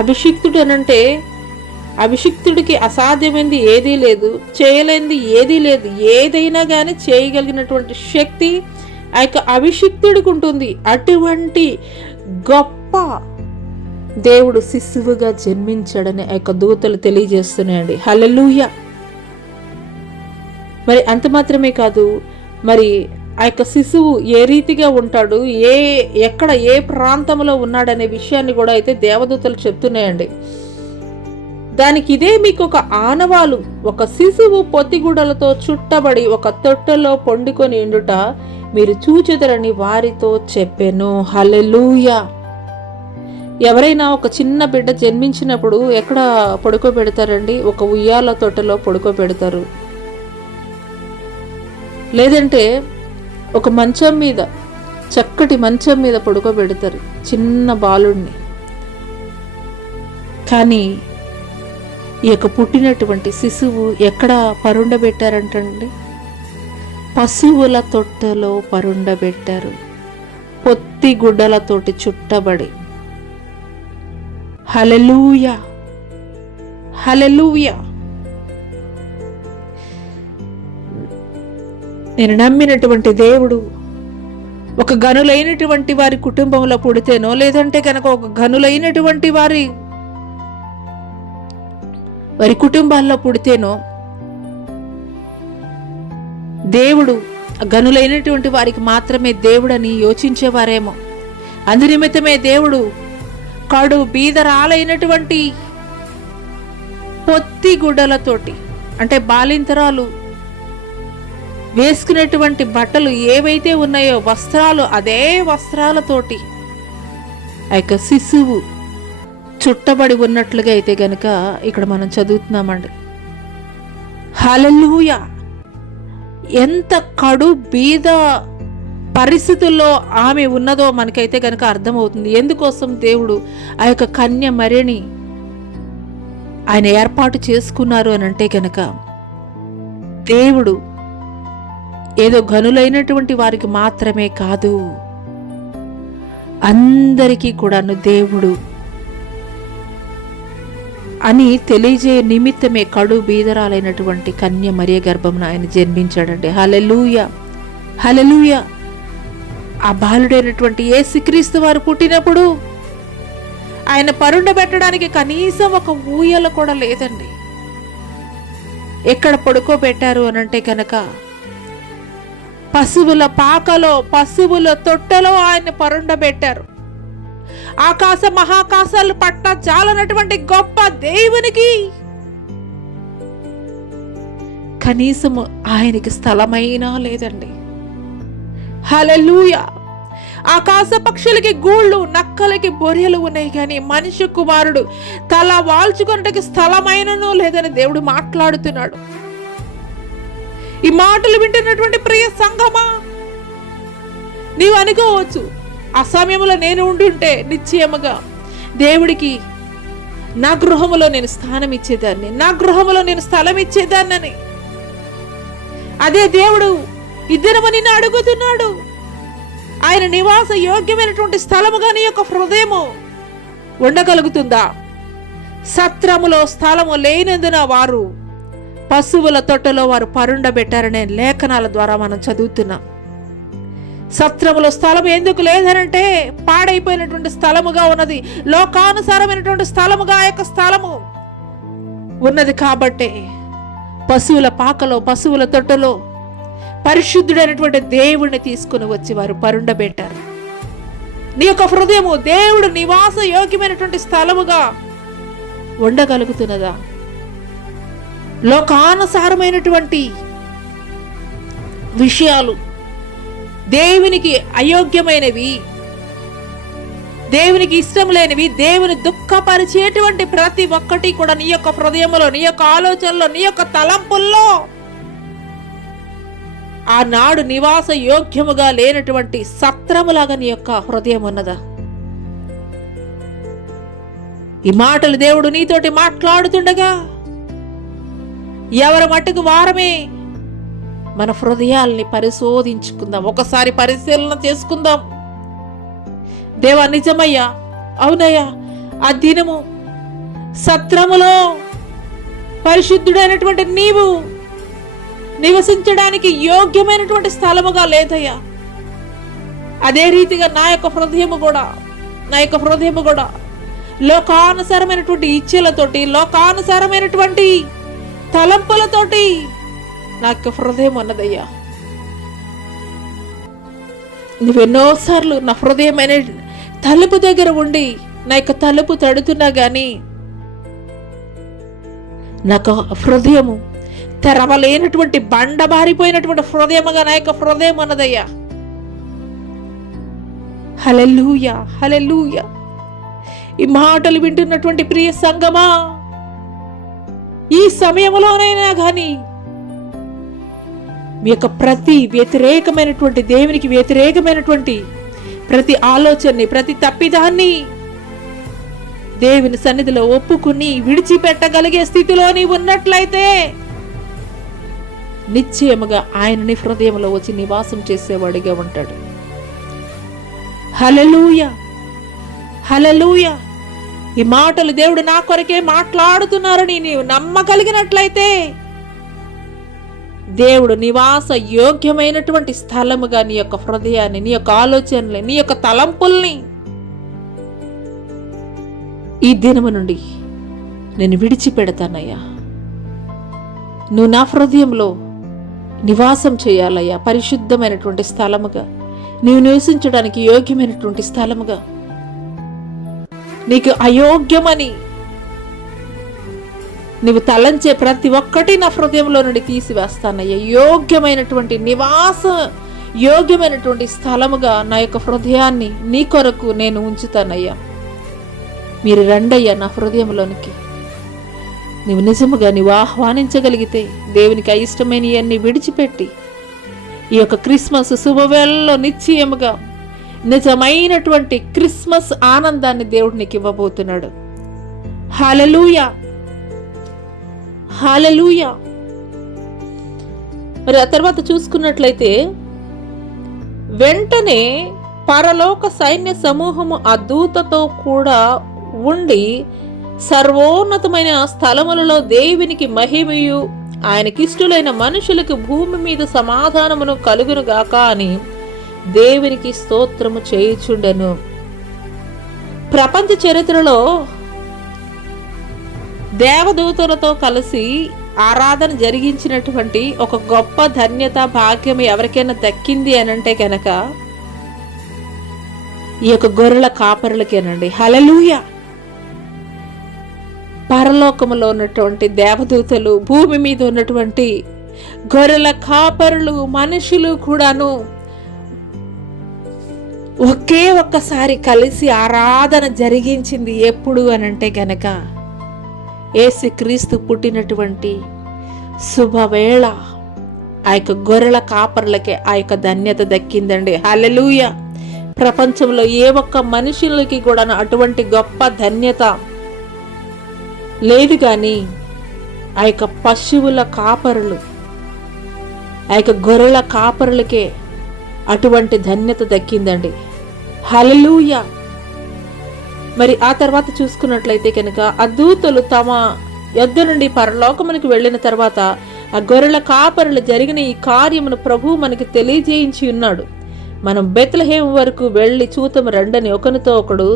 అభిషిక్తుడు అనంటే అభిషిక్తుడికి అసాధ్యమైంది ఏదీ లేదు, చేయలేనిది ఏదీ లేదు. ఏదైనా కానీ చేయగలిగినటువంటి శక్తి ఆ యొక్క అభిషిక్తుడికి ఉంటుంది. అటువంటి గొప్ప దేవుడు శిశువుగా జన్మించాడని ఆ యొక్క దూతలు తెలియజేస్తున్నాయండి. హల్లెలూయా. మరి అంత మాత్రమే కాదు, మరి ఆ యొక్క శిశువు ఏ రీతిగా ఉంటాడు, ఎక్కడ ఏ ప్రాంతంలో ఉన్నాడనే విషయాన్ని కూడా అయితే దేవదూతలు చెప్తున్నాయండి. దానికి ఇదే మీకు ఒక ఆనవాలు. ఒక శిశువు పొత్తిగుడలతో చుట్టబడి ఒక తొట్టెలో పండుకొని ఉండుట మీరు చూచెదరని వారితో చెప్పాను. హల్లెలూయా. ఎవరైనా ఒక చిన్న బిడ్డ జన్మించినప్పుడు ఎక్కడ పడుకోబెడతారండి? ఒక ఉయ్యాల తొట్టెలో పడుకోబెడతారు, లేదంటే ఒక మంచం మీద, చక్కటి మంచం మీద పడుకోబెడతారు చిన్న బాలుడిని. కానీ ఈ యొక్క పుట్టినటువంటి శిశువు ఎక్కడ పరుండబెట్టారంటండి? పశువుల తొట్టెలో పరుండబెట్టారు, పొత్తి గుడ్డలతోటి చుట్టబడి. హల్లెలూయా, హల్లెలూయా. నేను నమ్మినటువంటి దేవుడు ఒక గనులైనటువంటి వారి కుటుంబంలో పుడితేనో, లేదంటే కనుక ఒక గనులైనటువంటి వారి కుటుంబాల్లో పుడితేనో, దేవుడు గనులైనటువంటి వారికి మాత్రమే దేవుడని యోచించేవారేమో. అందునిమిత్తమే దేవుడు కడు బీదరాలైనటువంటి పొత్తి గుడ్డలతోటి, అంటే బాలింతరాలు వేసుకునేటువంటి బట్టలు ఏవైతే ఉన్నాయో వస్త్రాలు, అదే వస్త్రాలతోటి ఆ యొక్క శిశువు చుట్టబడి ఉన్నట్లుగా అయితే గనుక ఇక్కడ మనం చదువుతున్నామండి. హల్లెలూయా. ఎంత కడు బీద పరిస్థితుల్లో ఆమె ఉన్నదో మనకైతే గనుక అర్థమవుతుంది. ఎందుకోసం దేవుడు ఆ యొక్క కన్య మరియని ఆయన ఏర్పాటు చేసుకున్నారు అని అంటే కనుక, దేవుడు ఏదో గనులైనటువంటి వారికి మాత్రమే కాదు, అందరికీ కూడాను దేవుడు అని తెలియజే నిమిత్తమే కడు బీదరాలైనటువంటి కన్య మరియ గర్భమున ఆయన జన్మించాడండి. హల్లెలూయా, హల్లెలూయా. ఆ బాలుడైనటువంటి యేసుక్రీస్తు వారు పుట్టినప్పుడు ఆయన పరుండబెట్టడానికి కనీసం ఒక ఊయల కూడా లేదండి. ఎక్కడ పడుకోబెట్టారు అని అంటే కనుక పశువుల పాకలో, పశువుల తొట్టెలో ఆయన పరుండబెట్టారు. ఆకాశ మహాకాశాలు పట్ట చాలనటువంటి గొప్ప దేవునికి కనీసము ఆయనకి స్థలమైనా లేదండి. హల్లెలూయా. ఆకాశ పక్షులకి గూళ్ళు, నక్కలకి బొరియలు ఉన్నాయి, కానీ మనిషి కుమారుడు తల వాల్చుకున్నట్టుకి స్థలమైనను లేదని దేవుడు మాట్లాడుతున్నాడు. ఈ మాటలు వింటున్నటువంటి ప్రియ సంఘమా, నీవు అనుకోవచ్చు, ఆ సమయంలో నేను ఉండుంటే నిశ్చయముగా దేవుడికి నా గృహములో నేను స్థానం ఇచ్చేదాన్ని, నా గృహములో నేను స్థలం ఇచ్చేదాన్నని. అదే దేవుడు ఇద్దరము నిన్ను అడుగుతున్నాడు. ఆయన నివాస యోగ్యమైనటువంటి స్థలముగా నీ యొక్క హృదయము ఉండగలుగుతుందా? సత్రములో స్థలము లేనందున వారు పశువుల తొట్టెలో వారు పరుండబెట్టారనే లేఖనాల ద్వారా మనం చదువుతున్నాం. సత్రములో స్థలం ఎందుకు లేదనంటే పాడైపోయినటువంటి స్థలముగా ఉన్నది, లోకానుసారమైనటువంటి స్థలముగా ఆ యొక్క స్థలము ఉన్నది. కాబట్టే పశువుల పాకలో, పశువుల తొట్టెలో పరిశుద్ధుడైనటువంటి దేవుడిని తీసుకుని వచ్చి వారు పరుండబెట్టారు. నీ యొక్క హృదయము దేవుడు నివాస యోగ్యమైనటువంటి స్థలముగా ఉండగలుగుతున్నదా? లోకానుసారమైనటువంటి విషయాలు, దేవునికి అయోగ్యమైనవి, దేవునికి ఇష్టం లేనివి, దేవుని దుఃఖపరిచేటువంటి ప్రతి ఒక్కటి కూడా నీ యొక్క హృదయంలో, నీ యొక్క ఆలోచనలో, నీ యొక్క తలంపుల్లో ఆనాడు నివాస యోగ్యముగా లేనటువంటి సత్రములాగా నీ యొక్క హృదయం ఉన్నదా? ఈ మాటలు దేవుడు నీతోటి మాట్లాడుతుండగా ఎవరి మట్టుకు వారమే మన హృదయాల్ని పరిశోధించుకుందాం, ఒకసారి పరిశీలన చేసుకుందాం. దేవా, నిజమయ్యా, అవునయ్యా, ఆ దినము సత్రములో పరిశుద్ధుడైనటువంటి నీవు నివసించడానికి యోగ్యమైనటువంటి స్థలముగా లేదయ్యా. అదే రీతిగా నా యొక్క హృదయము కూడా లోకానుసారమైనటువంటి ఇచ్ఛలతోటి, లోకానుసారమైనటువంటి తలంపులతోటి నా యొక్క హృదయం ఉన్నదయ్యా. నువ్వెన్నోసార్లు నా హృదయం అనే తలుపు దగ్గర ఉండి నా యొక్క తలుపు తడుతున్నా గాని నాకు హృదయము తెరవలేనటువంటి బండబారిపోయినటువంటి హృదయముగా నా యొక్క హృదయం ఉన్నదయ్యా. హల్లెలూయా, హల్లెలూయా. ఈ మాటలు వింటున్నటువంటి ప్రియ సంగమా, ఈ సమయంలోనైనా కానీ మీ యొక్క ప్రతి వ్యతిరేకమైనటువంటి, దేవునికి వ్యతిరేకమైనటువంటి ప్రతి ఆలోచనని, ప్రతి తప్పిదాన్ని దేవుని సన్నిధిలో ఒప్పుకుని విడిచిపెట్టగలిగే స్థితిలో నీవు ఉన్నట్లయితే నిశ్చయముగా ఆయన నీ హృదయంలో వచ్చి నివాసం చేసేవాడిగా ఉంటాడు. హల్లెలూయా, హల్లెలూయా. ఈ మాటలు దేవుడు నా కొరకే మాట్లాడుతున్నారని నీవు నమ్మగలిగినట్లయితే దేవుడు నివాస యోగ్యమైనటువంటి స్థలముగా నీ యొక్క హృదయాన్ని, నీ యొక్క ఆలోచనల్ని, నీ యొక్క తలంపుల్ని ఈ దినము నుండి నేను విడిచిపెడతానయ్యా. నువ్వు నా హృదయంలో నివాసం చేయాలయ్యా. పరిశుద్ధమైనటువంటి స్థలముగా, నీవు నివసించడానికి యోగ్యమైనటువంటి స్థలముగా, నీకు అయోగ్యమని నీవు తలంచే ప్రతి ఒక్కటి నా హృదయంలో నుండి తీసివేస్తానయ్యా. యోగ్యమైనటువంటి నివాస యోగ్యమైనటువంటి స్థలముగా నా యొక్క హృదయాన్ని నీ కొరకు నేను ఉంచుతానయ్యా. మీరు రండయ్యా నా హృదయంలోనికి. నీవు నిజముగా నీవు ఆహ్వానించగలిగితే దేవునికి అయిష్టమైనవన్నీ విడిచిపెట్టి ఈ యొక్క క్రిస్మస్ శుభవేళలో నిశ్చయముగా నిజమైనటువంటి క్రిస్మస్ ఆనందాన్ని దేవుడు నీకు ఇవ్వబోతున్నాడు. హల్లెలూయా, హల్లెలూయా. మరి ఆ తర్వాత చూసుకున్నట్లయితే వెంటనే పరలోక సైన్య సమూహము ఆ దూతతో కూడా ఉండి సర్వోన్నతమైన స్థలములలో దేవునికి మహిమయు ఆయనకిష్టులైన మనుషులకు భూమి మీద సమాధానమును కలుగునుగాక అని దేవునికి స్తోత్రము చేయుచుండెను. ప్రపంచ చరిత్రలో దేవదూతలతో కలిసి ఆరాధన జరిగించినటువంటి ఒక గొప్ప ధన్యత, భాగ్యం ఎవరికైనా దక్కింది అనంటే కనుక ఈ యొక్క గొర్రెల కాపరులకేనండి. హల్లెలూయా. పరలోకములో ఉన్నటువంటి దేవదూతలు, భూమి మీద ఉన్నటువంటి గొర్రెల కాపరులు, మనుషులు కూడాను ఒకే ఒక్కసారి కలిసి ఆరాధన జరిగించింది ఎప్పుడు అనంటే గనక యేసుక్రీస్తు పుట్టినటువంటి శుభవేళ ఆ యొక్క గొర్రెల కాపరులకే ఆ యొక్క ధన్యత దక్కిందండి. హల్లెలూయా. ప్రపంచంలో ఏ ఒక్క మనుషులకి కూడా అటువంటి గొప్ప ధన్యత లేదు. కానీ ఆ యొక్క పశువుల కాపరులు, ఆ యొక్క గొర్రెల కాపరులకే అటువంటి ధన్యత దక్కిందండి. హల్లెలూయా. మరి ఆ తర్వాత చూసుకున్నట్లయితే కనుక ఆ దూతలు తమ యొద్ద నుండి పరలోకమునికి వెళ్ళిన తర్వాత ఆ గొర్రెల కాపరులు జరిగిన ఈ కార్యమును ప్రభువు మనకి తెలియజేయించి ఉన్నాడు. మనం బెత్లెహేము వరకు వెళ్ళి చూతము రండని ఒకరితో ఒకడు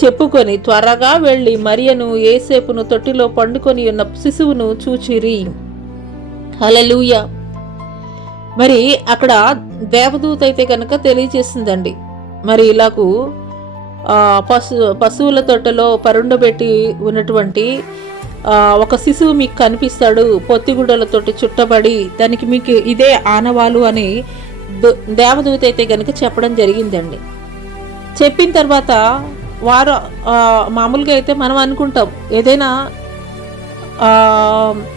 చెప్పుకొని త్వరగా వెళ్ళి మరియను యేసేపును తొట్టిలో పండుకొని ఉన్న శిశువును చూచిరి. హల్లెలూయా. మరి అక్కడ దేవదూత అయితే కనుక తెలియజేసిందండి. మరి ఇలాగూ పశువుల తొట్టలో పరుండబెట్టి ఉన్నటువంటి ఒక శిశువు మీకు కనిపిస్తాడు, పొత్తిగుడ్డలతోటి చుట్టబడి, దానికి మీకు ఇదే ఆనవాలు అని దేవదూత అయితే కనుక చెప్పడం జరిగిందండి. చెప్పిన తర్వాత వారు మామూలుగా అయితే మనం అనుకుంటాం, ఏదైనా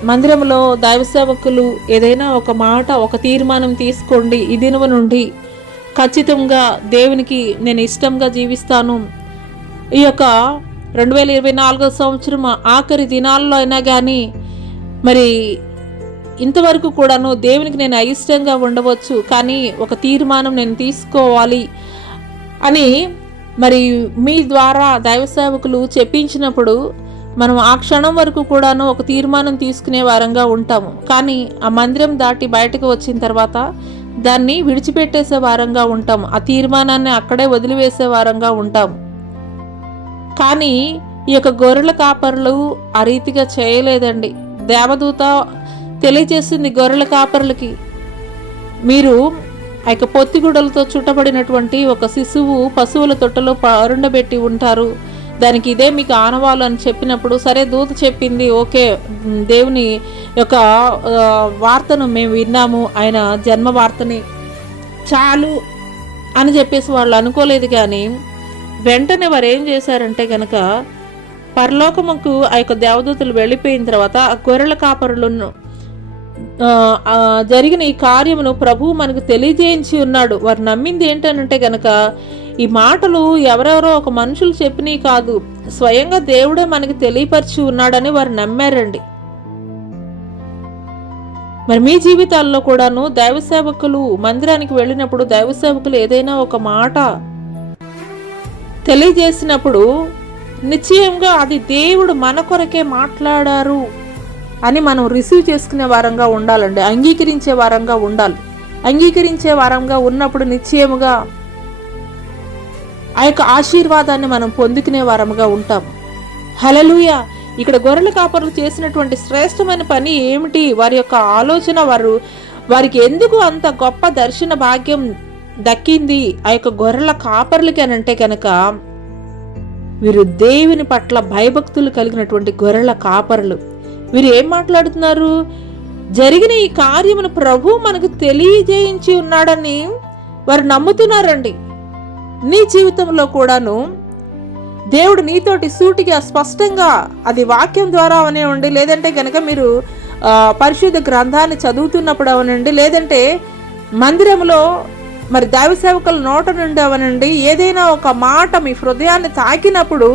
మందిరంలో దైవ సేవకులు ఏదైనా ఒక మాట, ఒక తీర్మానం తీసుకోండి, ఈ దినము నుండి ఖచ్చితంగా దేవునికి నేను ఇష్టంగా జీవిస్తాను, ఈ యొక్క 2024 సంవత్సరం ఆఖరి దినాల్లో అయినా కానీ మరి ఇంతవరకు కూడాను దేవునికి నేను అయిష్టంగా ఉండవచ్చు, కానీ ఒక తీర్మానం నేను తీసుకోవాలి అని మరి మీ ద్వారా దైవ సేవకులు చెప్పించినప్పుడు మనం ఆ క్షణం వరకు కూడాను ఒక తీర్మానం తీసుకునే వారంగా ఉంటాము. కానీ ఆ మందిరం దాటి బయటకు వచ్చిన తర్వాత దాన్ని విడిచిపెట్టేసే వారంగా ఉంటాము. ఆ తీర్మానాన్ని అక్కడే వదిలివేసే వారంగా ఉంటాము. కానీ ఈ యొక్క గొర్రెల కాపరులు ఆ రీతిగా చేయలేదండి. దేవదూత తెలియజేసింది గొర్రెల కాపరులకి, మీరు ఆ యొక్క పొత్తిగుడ్డలతో చుట్టబడినటువంటి ఒక శిశువు పశువుల తొట్టలో పరుండబెట్టి ఉంటారు, దానికి ఇదే మీకు ఆనవాలు అని చెప్పినప్పుడు, సరే దూత చెప్పింది, ఓకే దేవుని యొక్క వార్తను మేము విన్నాము, ఆయన జన్మ వార్తని చాలు అని చెప్పేసి వాళ్ళు అనుకోలేదు. కానీ వెంటనే వారు ఏం చేశారంటే కనుక పరలోకముకు ఆ యొక్క దేవదూతలు వెళ్ళిపోయిన తర్వాత ఆ గొర్రెల కాపరులను జరిగిన ఈ కార్యమును ప్రభువు మనకు తెలియజేయించి ఉన్నాడు. వారు నమ్మింది ఏంటనంటే కనుక ఈ మాటలు ఎవరెవరో ఒక మనుషులు చెప్పినవి కాదు, స్వయంగా దేవుడే మనకి తెలియపరిచి ఉన్నాడని వారు నమ్మారండి. మరి మీ జీవితాల్లో కూడాను దైవ సేవకులు మందిరానికి వెళ్ళినప్పుడు దైవ సేవకులు ఏదైనా ఒక మాట తెలియజేసినప్పుడు నిశ్చయంగా అది దేవుడు మన కొరకే మాట్లాడారు అని మనం రిసీవ్ చేసుకునే వారంగా ఉండాలండి, అంగీకరించే వారంగా ఉండాలి. అంగీకరించే వారంగా ఉన్నప్పుడు నిశ్చయముగా ఆ యొక్క ఆశీర్వాదాన్ని మనం పొందుకునే వారముగా ఉంటాం. హల్లెలూయా. ఇక్కడ గొర్రెల కాపరులు చేసినటువంటి శ్రేష్టమైన పని ఏమిటి? వారి యొక్క ఆలోచన, వారికి ఎందుకు అంత గొప్ప దర్శన భాగ్యం దక్కింది ఆ యొక్క గొర్రెల కాపరులకి అని అంటే కనుక, వీరు దేవుని పట్ల భయభక్తులు కలిగినటువంటి గొర్రెల కాపరులు. వీరు ఏం మాట్లాడుతున్నారు? జరిగిన ఈ కార్యమును ప్రభు మనకు తెలియజేయించి ఉన్నాడని వారు నమ్ముతున్నారండి. నీ జీవితంలో కూడాను దేవుడు నీతోటి సూటిగా స్పష్టంగా, అది వాక్యం ద్వారా అవనివ్వండి, లేదంటే కనుక మీరు పరిశుద్ధ గ్రంథాన్ని చదువుతున్నప్పుడు అవనండి, లేదంటే మందిరంలో మరి దైవ సేవకుల నోట నుండి అవనండి, ఏదైనా ఒక మాట మీ హృదయాన్ని తాకినప్పుడు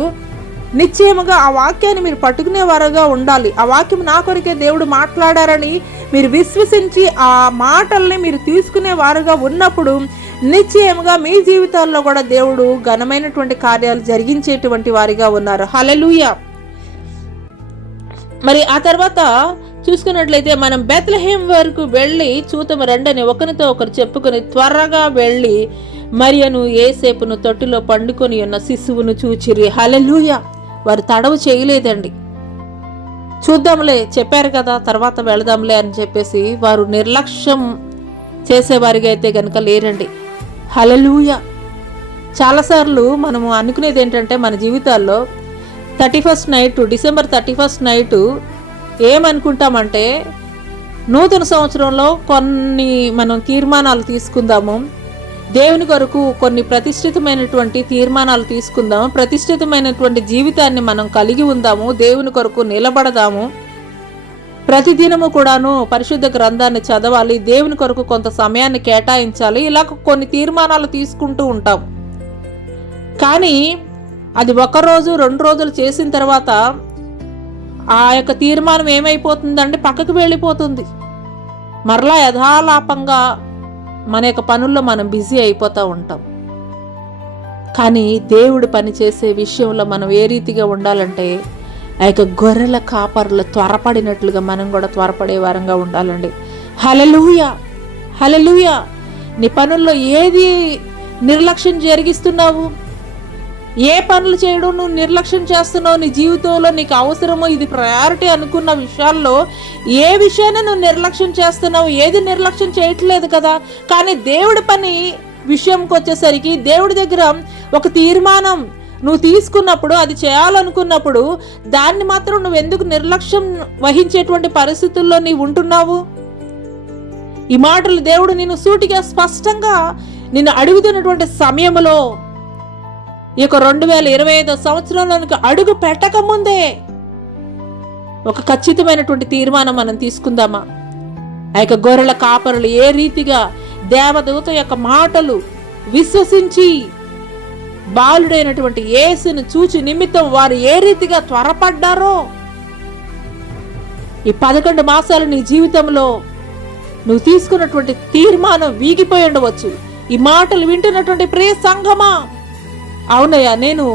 నిశ్చయముగా ఆ వాక్యాన్ని మీరు పట్టుకునే వారుగా ఉండాలి. ఆ వాక్యం నా కొరకే దేవుడు మాట్లాడారని మీరు విశ్వసించి ఆ మాటల్ని మీరు తీసుకునే వారుగా ఉన్నప్పుడు నిశ్చయముగా మీ జీవితాల్లో కూడా దేవుడు ఘనమైనటువంటి కార్యాలు జరిగించేటువంటి వారిగా ఉన్నారు. హల్లెలూయా. మరి ఆ తర్వాత చూసుకున్నట్లయితే మనం బెత్లెహేం వరకు వెళ్ళి చూతము రండని ఒకరితో ఒకరు చెప్పుకొని త్వరగా వెళ్ళి మరియను యేసేపును తొట్టిలో పండుకొని ఉన్న శిశువును చూచిరి. హల్లెలూయా. వారు తడవు చేయలేదండి. చూద్దాంలే, చెప్పారు కదా, తర్వాత వెళదాంలే అని చెప్పేసి వారు నిర్లక్ష్యం చేసేవారిగా అయితే కనుక లేరండి. హల్లెలూయా. చాలాసార్లు మనము అనుకునేది ఏంటంటే మన జీవితాల్లో 31st night, December 31st night ఏమనుకుంటామంటే నూతన సంవత్సరంలో కొన్ని మనం తీర్మానాలు తీసుకుందాము, దేవుని కొరకు కొన్ని ప్రతిష్ఠితమైనటువంటి తీర్మానాలు తీసుకుందాము, ప్రతిష్ఠితమైనటువంటి జీవితాన్ని మనం కలిగి ఉందాము, దేవుని కొరకు నిలబడదాము, ప్రతిదినము కూడాను పరిశుద్ధ గ్రంథాన్ని చదవాలి, దేవుని కొరకు కొంత సమయాన్ని కేటాయించాలి, ఇలా కొన్ని తీర్మానాలు తీసుకుంటూ ఉంటాం. కానీ అది 1 రోజు 2 రోజులు చేసిన తర్వాత ఆ యొక్క తీర్మానం ఏమైపోతుందంటే పక్కకు వెళ్ళిపోతుంది. మరలా యథాలాపంగా మన యొక్క పనుల్లో మనం బిజీ అయిపోతూ ఉంటాం. కానీ దేవుడు పని చేసే విషయంలో మనం ఏ రీతిగా ఉండాలంటే ఆ యొక్క గొర్రెల కాపరులు త్వరపడినట్లుగా మనం కూడా త్వరపడే వారంగా ఉండాలండి. హల్లెలూయా. హల్లెలూయా. నీ పనుల్లో ఏది నిర్లక్ష్యం జరిగిస్తున్నావు? ఏ పనులు చేయడం నువ్వు నిర్లక్ష్యం చేస్తున్నావు? నీ జీవితంలో నీకు అవసరమో, ఇది ప్రయారిటీ అనుకున్న విషయాల్లో ఏ విషయాన్ని నువ్వు నిర్లక్ష్యం చేస్తున్నావు? ఏది నిర్లక్ష్యం చేయట్లేదు కదా. కానీ దేవుడి పని విషయంకి వచ్చేసరికి దేవుడి దగ్గర ఒక తీర్మానం నువ్వు తీసుకున్నప్పుడు, అది చేయాలనుకున్నప్పుడు దాన్ని మాత్రం నువ్వు ఎందుకు నిర్లక్ష్యం వహించేటువంటి పరిస్థితుల్లో నీవు ఉంటున్నావు? ఈ మాటలు దేవుడు నిన్ను సూటిగా స్పష్టంగా నిన్ను అడుగుతున్నటువంటి సమయంలో, ఈ యొక్క 2025 సంవత్సరంలోనికి అడుగు పెట్టక ముందే ఒక ఖచ్చితమైనటువంటి తీర్మానం మనం తీసుకుందామా? ఆ యొక్క గొర్రెల కాపరులు ఏ రీతిగా దేవదూత యొక్క మాటలు విశ్వసించి బాలుడైనటువంటి యేసును చూచి నిమిత్తం వారు ఏ రీతిగా త్వరపడ్డారో, ఈ 11 మాసాలు నీ జీవితంలో నువ్వు తీసుకున్నటువంటి తీర్మానం వీగిపోయి ఉండవచ్చు. ఈ మాటలు వింటున్నటువంటి ప్రియ సంఘమా, అవునయ్యా, నేను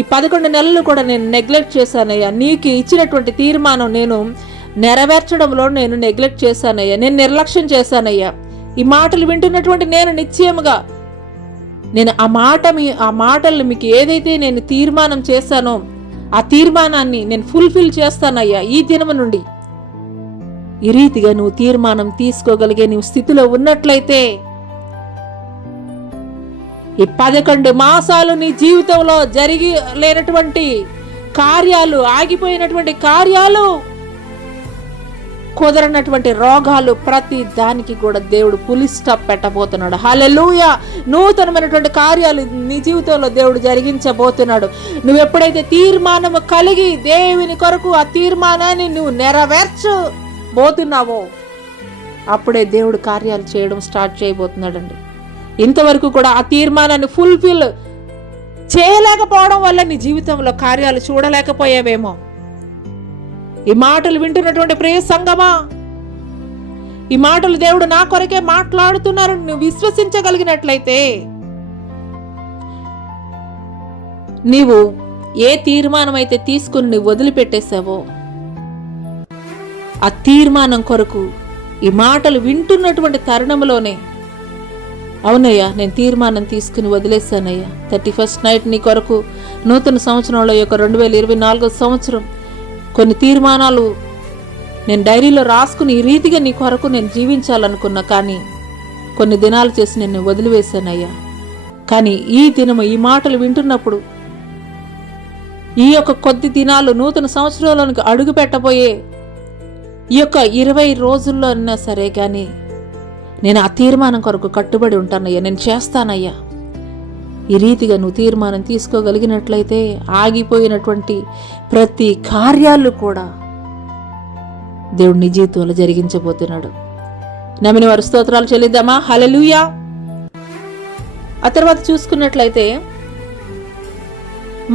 ఈ 11 నెలలు కూడా నేను నెగ్లెక్ట్ చేశానయ్యా, నీకు ఇచ్చినటువంటి తీర్మానం నేను నెరవేర్చడంలో నేను నెగ్లెక్ట్ చేశానయ్యా, నేను నిర్లక్ష్యం చేశానయ్యా. ఈ మాటలు వింటున్నటువంటి నేను నిశ్చయముగా నేను ఆ మాటలు మీకు ఏదైతే నేను తీర్మానం చేశానో ఆ తీర్మానాన్ని నేను ఫుల్ఫిల్ చేస్తానయ్యా ఈ దినం నుండి. ఈ రీతిగా నువ్వు తీర్మానం తీసుకోగలిగే నువ్వు స్థితిలో ఉన్నట్లయితే ఈ 11 మాసాలు నీ జీవితంలో జరిగి లేనటువంటి కార్యాలు, ఆగిపోయినటువంటి కార్యాలు, కుదరనటువంటి రోగాలు, ప్రతి దానికి కూడా దేవుడు పులి స్టాప్ పెట్టబోతున్నాడు. హల్లెలూయా. నూతనమైనటువంటి కార్యాలు నీ జీవితంలో దేవుడు జరిగించబోతున్నాడు. నువ్వు ఎప్పుడైతే తీర్మానము కలిగి దేవుని కొరకు ఆ తీర్మానాన్ని నువ్వు నెరవేర్చబోతున్నావో అప్పుడే దేవుడు కార్యాలు చేయడం స్టార్ట్ చేయబోతున్నాడండి. ఇంతవరకు కూడా ఆ తీర్మానాన్ని ఫుల్ఫిల్ చేయలేకపోవడం వల్ల నీ జీవితంలో కార్యాలు చూడలేకపోయావేమో. ఈ మాటలు వింటున్నటువంటి ప్రియ సంగమా, ఈ మాటలు దేవుడు నా కొరకే మాట్లాడుతున్నారు నువ్వు విశ్వసించగలిగినట్లయితే, నీవు ఏ తీర్మానం అయితే తీసుకుని నువ్వు వదిలిపెట్టేశావో ఆ తీర్మానం కొరకు ఈ మాటలు వింటున్నటువంటి తరుణంలోనే, అవునయ్యా నేను తీర్మానం తీసుకుని వదిలేశానయ్యా, 31st నైట్ నీ కొరకు నూతన సంవత్సరంలో యొక్క 2024 సంవత్సరం కొన్ని తీర్మానాలు నేను డైరీలో రాసుకుని ఈ రీతిగా నీ కొరకు నేను జీవించాలనుకున్నా, కానీ కొన్ని దినాలు చేసి నేను వదిలివేశానయ్యా. కానీ ఈ దినము ఈ మాటలు వింటున్నప్పుడు, ఈ యొక్క కొద్ది దినాలు నూతన సంవత్సరంలోనికి అడుగు పెట్టబోయే ఈ యొక్క 20 రోజుల్లో అన్నా సరే కానీ నేను ఆ తీర్మానం కొరకు కట్టుబడి ఉంటానయ్యా, నేను చేస్తానయ్యా. ఈ రీతిగా నువ్వు తీర్మానం తీసుకోగలిగినట్లయితే ఆగిపోయినటువంటి ప్రతి కార్యాలు కూడా దేవుడు నీ జీవితంలో జరిగించబోతున్నాడు. నమ్మిన వారి స్తోత్రాలు చెల్లిద్దామా? హల్లెలూయా. ఆ తర్వాత చూసుకున్నట్లయితే,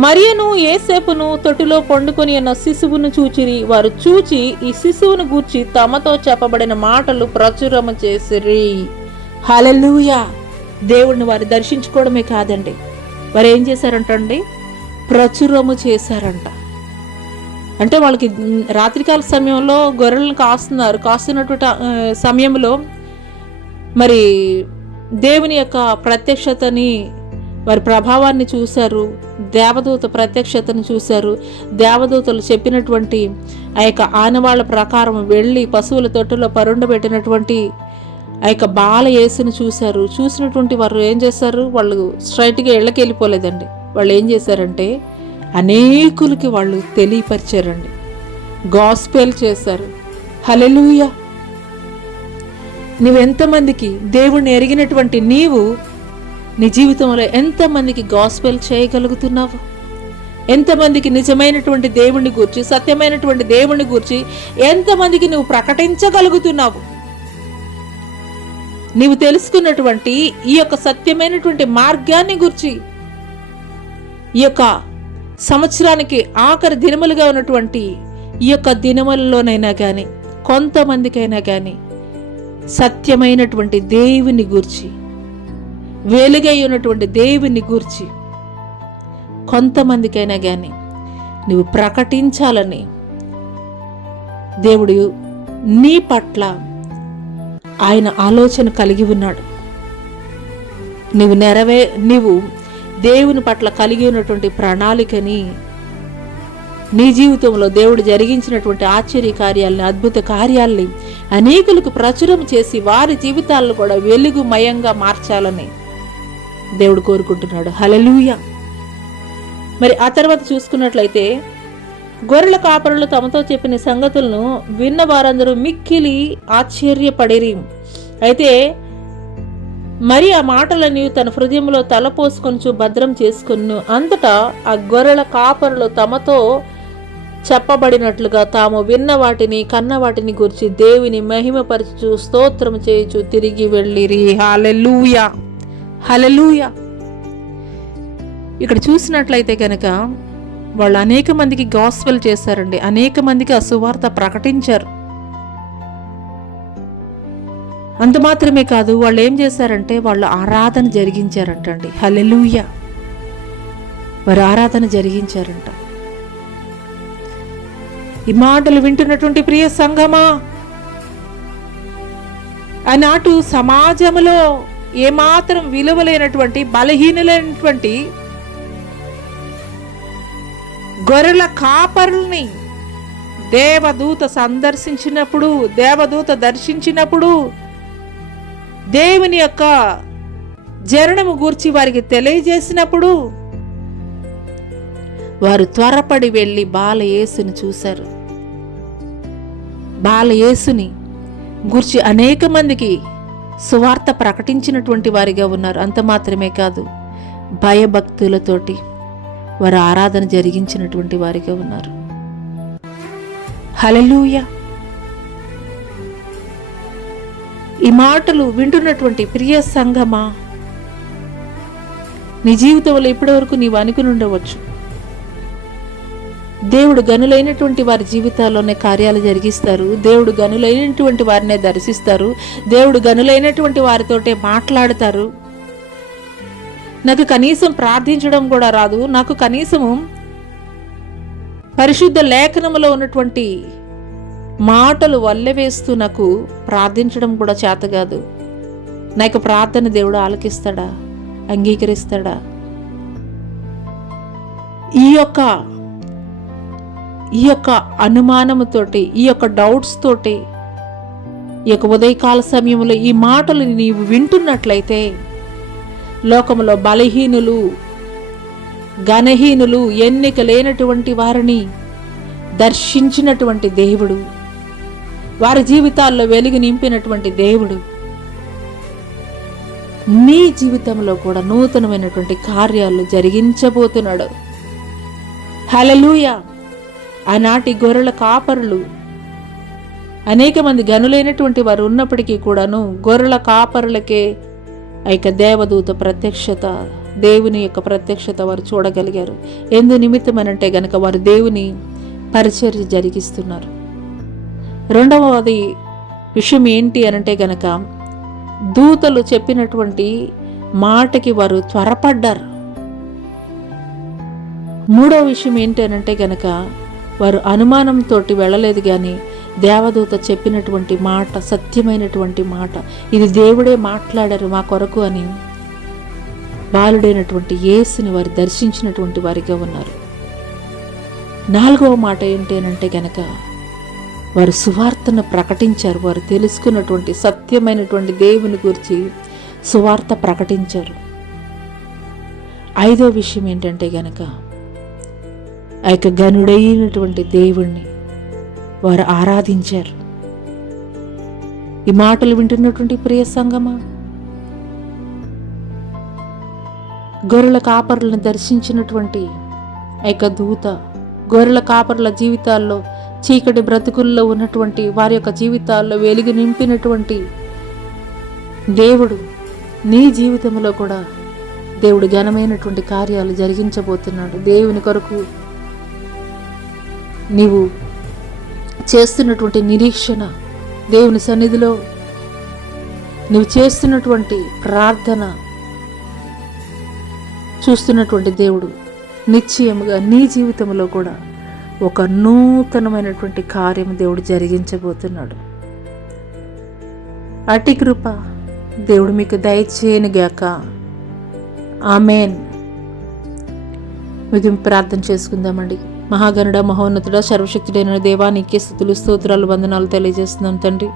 మరియను యేసేపును తొట్టిలో పండుకొని ఉన్న శిశువును చూచిరి. వారు చూచి ఈ శిశువును గూర్చి తమతో చెప్పబడిన మాటలు ప్రచురము చేసిరి. హల్లెలూయా. దేవుడిని వారు దర్శించుకోవడమే కాదండి, వారు ఏం చేశారంటండి? ప్రచురము చేశారంట. అంటే వాళ్ళకి రాత్రికాల సమయంలో గొర్రెలను కాస్తున్నటువంటి సమయంలో మరి దేవుని యొక్క ప్రత్యక్షతని, వారి ప్రభావాన్ని చూశారు, దేవదూత ప్రత్యక్షతను చూశారు. దేవదూతలు చెప్పినటువంటి ఆ యొక్క ఆనవాళ్ల ప్రకారం వెళ్ళి పశువుల తొట్టులో పరుండబెట్టినటువంటి ఆ యొక్క బాల యేసును చూశారు. చూసినటువంటి వారు ఏం చేశారు? వాళ్ళు స్ట్రైట్గా ఇళ్ళకి వెళ్ళిపోలేదండి. వాళ్ళు ఏం చేశారంటే అనేకులకి వాళ్ళు తెలియపరిచారండి, గాస్పెల్ చేశారు. హల్లెలూయా. నువ్వెంతమందికి దేవుణ్ణి ఎరిగినటువంటి నీవు నీ జీవితంలో ఎంతమందికి గాస్పెల్ చేయగలుగుతున్నావు? ఎంతమందికి నిజమైనటువంటి దేవుణ్ణి గూర్చి, సత్యమైనటువంటి దేవుణ్ణి గూర్చి ఎంతమందికి నువ్వు ప్రకటించగలుగుతున్నావు? నీవు తెలుసుకున్నటువంటి ఈ యొక్క సత్యమైనటువంటి మార్గాన్ని గురించి ఈ యొక్క సంవత్సరానికి ఆఖరి దినములుగా ఉన్నటువంటి ఈ యొక్క దినములలోనైనా కానీ కొంతమందికైనా కానీ సత్యమైనటువంటి దేవుని గూర్చి, వెలుగై ఉన్నటువంటి దేవుని గూర్చి కొంతమందికైనా కానీ నువ్వు ప్రకటించాలని దేవుడు నీ పట్ల ఆయన ఆలోచన కలిగి ఉన్నాడు. నీవు దేవుని పట్ల కలిగి ఉన్నటువంటి ప్రణాళికని, నీ జీవితంలో దేవుడు జరిగించినటువంటి ఆశ్చర్య కార్యాలని, అద్భుత కార్యాలని అనేకులకు ప్రచురం చేసి వారి జీవితాలను కూడా వెలుగుమయంగా మార్చాలని దేవుడు కోరుకుంటున్నాడు. హల్లెలూయా. మరి ఆ తర్వాత చూసుకున్నట్లయితే, గొర్రెల కాపరులు తమతో చెప్పిన సంగతులను విన్న వారందరూ మిక్కిలి ఆశ్చర్యపడిరి. అయితే మరి ఆ మాటలని తన హృదయంలో తలపోసుకొనుచు భద్రం చేసుకును. అంతటా ఆ గొర్రెల కాపరులు తమతో చెప్పబడినట్లుగా తాము విన్న వాటిని కన్న వాటిని గురించి దేవుని మహిమపరచు స్తోత్రం చేయుచు తిరిగి వెళ్ళిరి. హల్లెలూయా. హల్లెలూయా. ఇక్కడ చూసినట్లయితే కనుక వాళ్ళు అనేక మందికి గాస్పెల్ చేశారండి, అనేక మందికి ఆ సువార్త ప్రకటించారు. అంత మాత్రమే కాదు, వాళ్ళు ఏం చేశారంటే వాళ్ళు ఆరాధన జరిగించారంటండి. హల్లెలూయా. వారు ఆరాధన జరిగించారంట. ఈ మాటలు వింటున్నటువంటి ప్రియ సంఘమా, ఆనాటు సమాజంలో ఏమాత్రం విలువలేనటువంటి బలహీనులైనటువంటి గొర్రెల కాపరుల్ని దేవదూత సందర్శించినప్పుడు, దేవదూత దర్శించినప్పుడు దేవుని యొక్క జననము గూర్చి వారికి తెలియజేసినప్పుడు వారు త్వరపడి వెళ్ళి బాల యేసుని చూశారు. బాల యేసుని గూర్చి అనేక మందికి సువార్త ప్రకటించినటువంటి వారిగా ఉన్నారు. అంత మాత్రమే కాదు, భయభక్తులతోటి వారు ఆరాధన జరిగించినటువంటి వారిగా ఉన్నారు. హల్లెలూయా. ఈ మాటలు వింటున్నటువంటి ప్రియ సంఘమా, నీ జీవితంలో ఇప్పటివరకు నీవు అనుకుని ఉండవచ్చు, దేవుడు గనులైనటువంటి వారి జీవితాల్లోనే కార్యాలు జరిగిస్తారు, దేవుడు గనులైనటువంటి వారినే దర్శిస్తారు, దేవుడు గనులైనటువంటి వారితోటే మాట్లాడతారు. నాకు కనీసం ప్రార్థించడం కూడా రాదు, నాకు కనీసము పరిశుద్ధ లేఖనములో ఉన్నటువంటి మాటలు వల్లెవేస్తూ నాకు ప్రార్థించడం కూడా చేత కాదు. నాకు ప్రార్థన దేవుడు ఆలకిస్తాడా, అంగీకరిస్తాడా? ఈ యొక్క అనుమానముతోటి, ఈ యొక్క డౌట్స్ తోటి ఈ యొక్క ఉదయకాల సమయంలో ఈ మాటలు నీవు వింటున్నట్లయితే, లోకములో బలహీనులు, ఘనహీనులు, ఎన్నిక లేనటువంటి వారిని దర్శించినటువంటి దేవుడు, వారి జీవితాల్లో వెలుగు నింపినటువంటి దేవుడు నీ జీవితంలో కూడా నూతనమైనటువంటి కార్యాలు జరిగించబోతున్నాడు. హల్లెలూయా. ఆనాటి గొర్రెల కాపరులు, అనేక మంది గనులైనటువంటి వారు ఉన్నప్పటికీ కూడాను గొర్రెల కాపరులకే ఆ యొక్క దేవదూత ప్రత్యక్షత, దేవుని యొక్క ప్రత్యక్షత వారు చూడగలిగారు. ఎందు నిమిత్తమనంటే గనక వారు దేవుని పరిచర్య జరిగిస్తున్నారు. రెండవది విషయం ఏంటి అనంటే గనక దూతలు చెప్పినటువంటి మాటకి వారు త్వరపడ్డారు. మూడవ విషయం ఏంటి అనంటే గనక వారు అనుమానంతో వెళ్ళలేదు, కానీ దేవదూత చెప్పినటువంటి మాట సత్యమైనటువంటి మాట, ఇది దేవుడే మాట్లాడారు మా కొరకు అని బాలుడైనటువంటి యేసుని వారు దర్శించినటువంటి వారిగా ఉన్నారు. నాలుగవ మాట ఏంటి అనంటే గనక వారు సువార్తను ప్రకటించారు. వారు తెలుసుకున్నటువంటి సత్యమైనటువంటి దేవుని గురించి సువార్త ప్రకటించారు. ఐదో విషయం ఏంటంటే గనక ఆ యొక్క గనుడైనటువంటి దేవుణ్ణి వారు ఆరాధించారు. ఈ మాటలు వింటున్నటువంటి ప్రియ సంగమా, గొర్రెల కాపరులను దర్శించినటువంటి ఆ యొక్క దూత గొర్రెల కాపరుల జీవితాల్లో, చీకటి బ్రతుకుల్లో ఉన్నటువంటి వారి యొక్క జీవితాల్లో వెలుగు నింపినటువంటి దేవుడు నీ జీవితంలో కూడా దేవుడు ఘనమైనటువంటి కార్యాలు జరిగించబోతున్నాడు. దేవుని కొరకు నీవు చేస్తున్నటువంటి నిరీక్షణ, దేవుని సన్నిధిలో నువ్వు చేస్తున్నటువంటి ప్రార్థన చూస్తున్నటువంటి దేవుడు నిశ్చయముగా నీ జీవితంలో కూడా ఒక నూతనమైనటువంటి కార్యం దేవుడు జరిగించబోతున్నాడు. అట్టి కృప దేవుడు మీకు దయచేయనుగాక. ఆమేన్. మీకు ప్రార్థన చేసుకుందామండి. మహాగణుడ, మహోన్నతుడ, సర్వశక్తుడైన దేవా, నీకే స్తుతులు స్తోత్రాలు వందనాలు తెలియజేస్తున్నాం తండ్రి.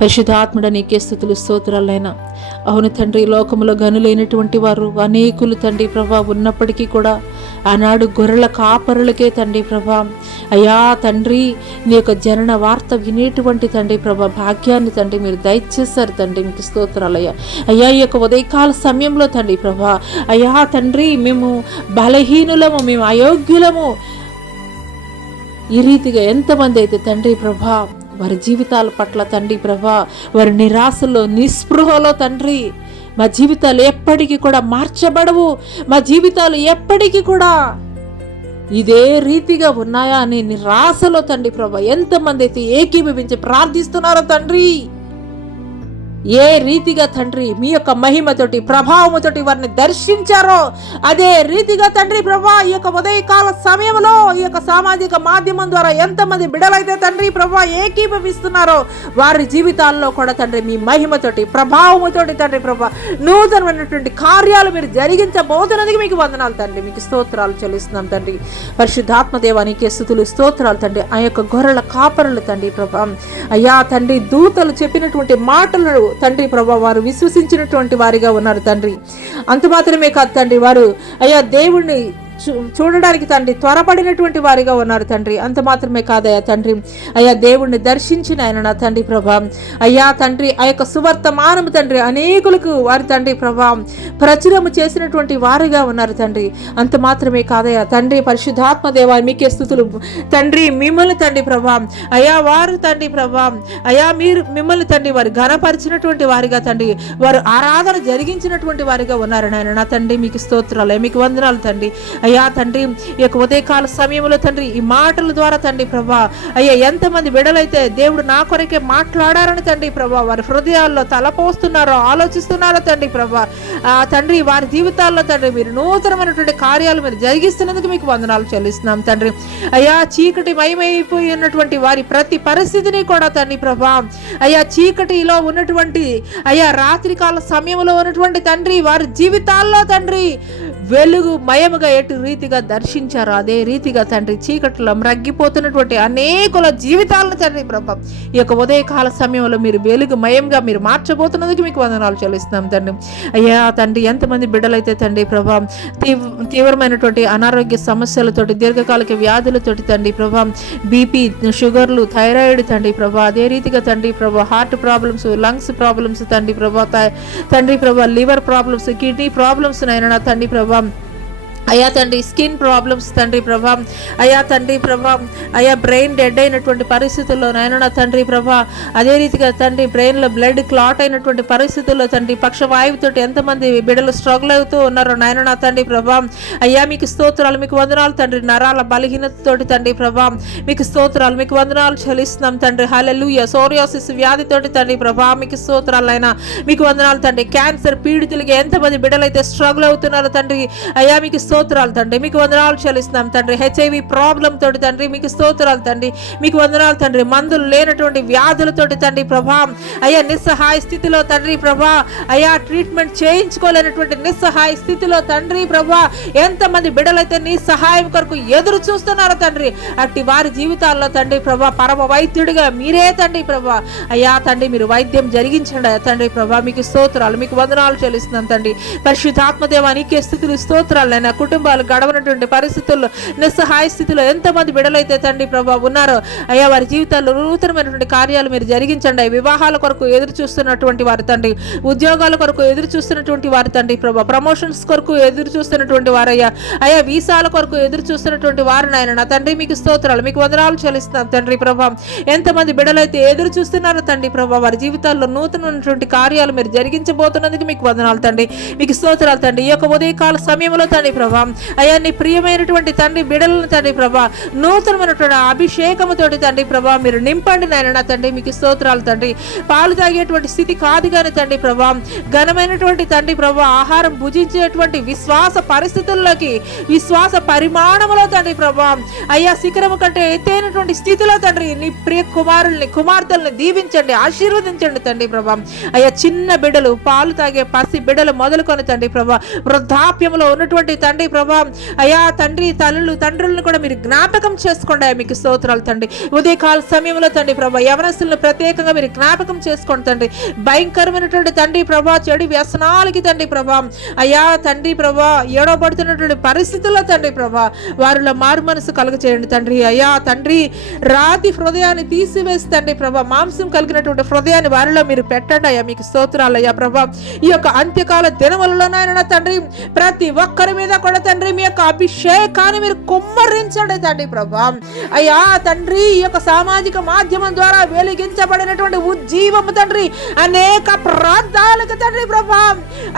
పరిశుద్ధాత్ముడ, నీకే స్తుతులు స్తోత్రాలైనా. అవును తండ్రి, లోకములో గనులైనటువంటి వారు అనేకులు తండ్రి ప్రభా ఉన్నప్పటికీ కూడా ఆనాడు గొర్రెల కాపరులకే తండ్రి ప్రభా అయ్యా తండ్రి నీ యొక్క జనన వార్త వినేటువంటి తండ్రి ప్రభా భాగ్యాన్ని తండ్రి మీరు దయచేశారు తండ్రి. మీకు స్తోత్రాలయ్యా. అయ్యా ఈ యొక్క ఉదయకాల సమయంలో తండ్రి ప్రభా అయ్యా తండ్రి మేము బలహీనులము, మేము అయోగ్యులము, ఈ రీతిగా ఎంతమంది అయితే తండ్రి ప్రభా వారి జీవితాల పట్ల తండ్రి ప్రభా వారి నిరాశలో, నిస్పృహలో తండ్రి మా జీవితాలు ఎప్పటికీ కూడా మార్చబడవు, మా జీవితాలు ఎప్పటికీ కూడా ఇదే రీతిగా ఉన్నాయా అని నిరాశలో తండ్రి ప్రభా ఎంతమంది అయితే ఏకీభవించి ప్రార్థిస్తున్నారో తండ్రి, ఏ రీతిగా తండ్రి మీ యొక్క మహిమతోటి ప్రభావముతోటి వారిని దర్శించారో అదే రీతిగా తండ్రి ప్రభా ఈ యొక్క ఉదయకాల సమయంలో ఈ యొక్క సామాజిక మాధ్యమం ద్వారా ఎంతమంది బిడలైతే తండ్రి ప్రభా ఏకీభవిస్తున్నారో వారి జీవితాల్లో కూడా తండ్రి మీ మహిమతోటి ప్రభావముతోటి తండ్రి ప్రభా నూతనమైనటువంటి కార్యాలు మీరు జరిగించబోతున్నందుకు మీకు వందనాలు తండ్రి. మీకు స్తోత్రాలు చెల్లిస్తున్నాం తండ్రి. పరిశుద్ధాత్మ దేవానికి స్తుతులు స్తోత్రాలు తండ్రి. ఆ యొక్క గొర్రెల కాపరులు తండ్రి ప్రభా అయ్యా తండ్రి దూతలు చెప్పినటువంటి మాటలు తండ్రి ప్రభా వారు విశ్వసించినటువంటి వారిగా ఉన్నారు తండ్రి. అంత మాత్రమే కాదు తండ్రి, వారు అయ్యా దేవుణ్ణి చూడడానికి తండ్రి త్వరపడినటువంటి వారిగా ఉన్నారు తండ్రి. అంత మాత్రమే కాదయ్యా తండ్రి, అయ్యా దేవుణ్ణి దర్శించిన ఆయన నా తండ్రి ప్రభా, అయ్యా తండ్రి ఆ యొక్క సువర్తమానము తండ్రి అనేకులకు వారి తండ్రి ప్రభా ప్రచురము చేసినటువంటి వారిగా ఉన్నారు తండ్రి. అంత మాత్రమే కాదయ్యా తండ్రి, పరిశుద్ధాత్మ దేవా మీకే స్తుతులు తండ్రి. మిమ్మల్ని తండ్రి ప్రభా అయ్యా వారు తండ్రి ప్రభా అయ్యా మీరు మిమ్మల్ని తండ్రి వారు ఘనపరిచినటువంటి వారిగా తండ్రి, వారు ఆరాధన జరిగించినటువంటి వారిగా ఉన్నారు నాయన నా తండ్రి. మీకు స్తోత్రాలు, మీకు వందనాలు తండ్రి. అయ్యా తండ్రి ఈ యొక్క ఉదయకాల సమయంలో తండ్రి ఈ మాటల ద్వారా తండ్రి ప్రభా అయ్యా ఎంతమంది బిడ్డలైతే దేవుడు నా కొరకే మాట్లాడారని తండ్రి ప్రభా వారి హృదయాల్లో తలపోస్తున్నారో ఆలోచిస్తున్నారో తండ్రి ప్రభా తండ్రి వారి జీవితాల్లో తండ్రి మీరు నూతనమైనటువంటి కార్యాలు మీరు జరిగిస్తున్నందుకు మీకు వందనాలు చెల్లిస్తున్నాం తండ్రి. అయ్యా చీకటి మయమైపోయి ఉన్నటువంటి వారి ప్రతి పరిస్థితిని కూడా తండ్రి ప్రభా అయ్యా చీకటిలో ఉన్నటువంటి అయ్యా రాత్రికాల సమయంలో ఉన్నటువంటి తండ్రి వారి జీవితాల్లో తండ్రి వెలుగు మయముగా ఎటు రీతిగా దర్శించారు అదే రీతిగా తండ్రి చీకటిలో మ్రగ్గిపోతున్నటువంటి అనేకుల జీవితాలను తండ్రి ప్రభా ఈ యొక్క ఉదయకాల సమయంలో మీరు వెలుగు మయంగా మీరు మార్చబోతున్నందుకు మీకు వందనాలు చెల్లిస్తున్నాం తండ్రి. అయ్యా తండ్రి ఎంతమంది బిడ్డలైతే తండ్రి ప్రభా తీవ్రమైనటువంటి అనారోగ్య సమస్యలతోటి దీర్ఘకాలిక వ్యాధులతోటి తండ్రి ప్రభా బీపీ షుగర్లు థైరాయిడ్ తండ్రి ప్రభా అదే రీతిగా తండ్రి ప్రభా హార్ట్ ప్రాబ్లమ్స్ లంగ్స్ ప్రాబ్లమ్స్ తండ్రి ప్రభా తండ్రి ప్రభా లివర్ ప్రాబ్లమ్స్ కిడ్నీ ప్రాబ్లమ్స్ నైనా తండ్రి ప్రభా అయ్యా తండ్రి స్కిన్ ప్రాబ్లమ్స్ తండ్రి ప్రభా అయ్యా తండ్రి ప్రభా అయ్యా బ్రెయిన్ డెడ్ అయినటువంటి పరిస్థితుల్లో నాయన తండ్రి ప్రభా అదే రీతిగా తండ్రి బ్రెయిన్లో బ్లడ్ క్లాట్ అయినటువంటి పరిస్థితుల్లో తండ్రి పక్షవాయువుతో ఎంతమంది బిడ్డలు స్ట్రగుల్ అవుతూ ఉన్నారో నాయన తండ్రి ప్రభా అయ్యా మీకు స్తోత్రాలు మీకు వందనాలు తండ్రి. నరాల బలహీనతతోటి తండ్రి ప్రభా మీకు స్తోత్రాలు మీకు వందనాలు చెల్లిస్తున్నాం తండ్రి. హల్లెలూయా. సోరియాసిస్ వ్యాధితోటి తండ్రి ప్రభా మీకు స్తోత్రాలైనా మీకు వందనాలు తండ్రి. క్యాన్సర్ పీడితులకి ఎంతమంది బిడ్డలైతే స్ట్రగుల్ అవుతున్నారో తండ్రి అయ్యా మీకు స్తోత్రాలు తండ్రి మీకు వందనాలు చెల్లిస్తున్నాం తండ్రి. హెచ్ఐవి ప్రాబ్లం తోటి తండ్రి మీకు స్తోత్రాలు తండ్రి మీకు వందనాలు తండ్రి. మందులు లేనటువంటి వ్యాధులతోటి తండ్రి ప్రభా అయ్యా నిస్సహాయ స్థితిలో తండ్రి ప్రభా అయ్యా ట్రీట్మెంట్ చేయించుకోలేనటువంటి నిస్సహాయ స్థితిలో తండ్రి ప్రభా ఎంతమంది బిడ్డలైతే నీ సహాయం కొరకు ఎదురు చూస్తున్నారో తండ్రి అట్టి వారి జీవితాల్లో తండ్రి ప్రభా పరమ వైద్యుడిగా మీరే తండ్రి ప్రభా అయ్యా తండ్రి మీరు వైద్యం జరిగించండి తండ్రి ప్రభా మీకు స్తోత్రాలు మీకు వందనాలు చెల్లిస్తున్నాం తండ్రి. పరిశుద్ధాత్మదేవా నీకే స్థితులు స్తోత్రాలైనా కుటుంబాలు గడవనటువంటి పరిస్థితుల్లో నిస్సహాయ స్థితిలో ఎంతమంది బిడ్డలైతే తండ్రి ప్రభా ఉన్నారో అయ్యా వారి జీవితాల్లో నూతనమైనటువంటి కార్యాలు మీరు జరిగించండి. వివాహాల కొరకు ఎదురు చూస్తున్నటువంటి వారి తండ్రి, ఉద్యోగాల కొరకు ఎదురు చూస్తున్నటువంటి వారి తండ్రి ప్రభా, ప్రమోషన్స్ కొరకు ఎదురు చూస్తున్నటువంటి వారయ్యా అయ్యా వీసాల కొరకు ఎదురు చూస్తున్నటువంటి వారు నాయన నా తండ్రి మీకు స్తోత్రాలు మీకు వందనాలు చెల్లిస్తున్నాం తండ్రి ప్రభా. ఎంతమంది బిడ్డలైతే ఎదురు చూస్తున్నారో తండ్రి ప్రభా వారి జీవితాల్లో నూతనమైనటువంటి కార్యాలు మీరు జరిగించబోతున్నందుకు మీకు వందనాలు తండ్రి మీకు స్తోత్రాలు తండ్రి. ఈ యొక్క ఉదయకాల సమయంలో తండ్రి ప్రభా అయ్యా నీ ప్రియమైనటువంటి తండ్రి బిడ్డలను తండ్రి ప్రభా నూతనమైనటువంటి అభిషేకముతోటి తండ్రి ప్రభా మీరు నింపండి నాయన తండ్రి మీకు స్తోత్రాలు తండ్రి. పాలు తాగేటువంటి స్థితి కాదు కానీ తండ్రి ప్రభా ఘనమైనటువంటి తండ్రి ప్రభా ఆహారం భుజించేటువంటి విశ్వాస పరిస్థితుల్లోకి విశ్వాస పరిమాణములో తండ్రి ప్రభా అయ్యా శిఖరము కంటే ఎత్తైనటువంటి స్థితిలో తండ్రి నీ ప్రియ కుమారుల్ని కుమార్తెల్ని దీవించండి ఆశీర్వదించండి తండ్రి ప్రభా. అయ్యా చిన్న బిడ్డలు పాలు తాగే పసి బిడ్డలు మొదలుకొని తండ్రి ప్రభా వృద్ధాప్యంలో ఉన్నటువంటి తండ్రి ప్రభా అయ్యా తండ్రి తల్లులు తండ్రులను కూడా మీరు జ్ఞాపకం చేసుకోండి మీకు స్తోత్రాలు తండ్రి. ఉదయకాల సమయంలో తండ్రి ప్రభా యవనస్తులను ప్రత్యేకంగా మీరు జ్ఞాపకం చేసుకోండి తండ్రి. భయంకరమైనటువంటి తండ్రి ప్రభా చెడు వ్యసనాలకి తండ్రి ప్రభా అయ్యా తండ్రి ప్రభా ఏడవబడుతున్నటువంటి పరిస్థితుల్లో తండ్రి ప్రభా వారిలో మారు మనసు కలుగ చేయండి తండ్రి. అయ్యా తండ్రి రాతి హృదయాన్ని తీసివేసి తండ్రి ప్రభా మాంసం కలిగినటువంటి హృదయాన్ని వారిలో మీరు పెట్టండి అయ్యా మీకు స్తోత్రాలు అయ్యా ప్రభా. ఈ యొక్క అంత్యకాల దినములలోనైనా తండ్రి ప్రతి ఒక్కరి మీద కూడా తండ్రి మీ యొక్క అభిషేకాన్ని మీరు కుమ్మరించండి తండ్రి ప్రభా. అయ్యా తండ్రి ఈ యొక్క సామాజిక మాధ్యమం ద్వారా వెలిగించబడినటువంటి ఉజ్జీవము తండ్రి అనేక ప్రాంతాలకు తండ్రి ప్రభా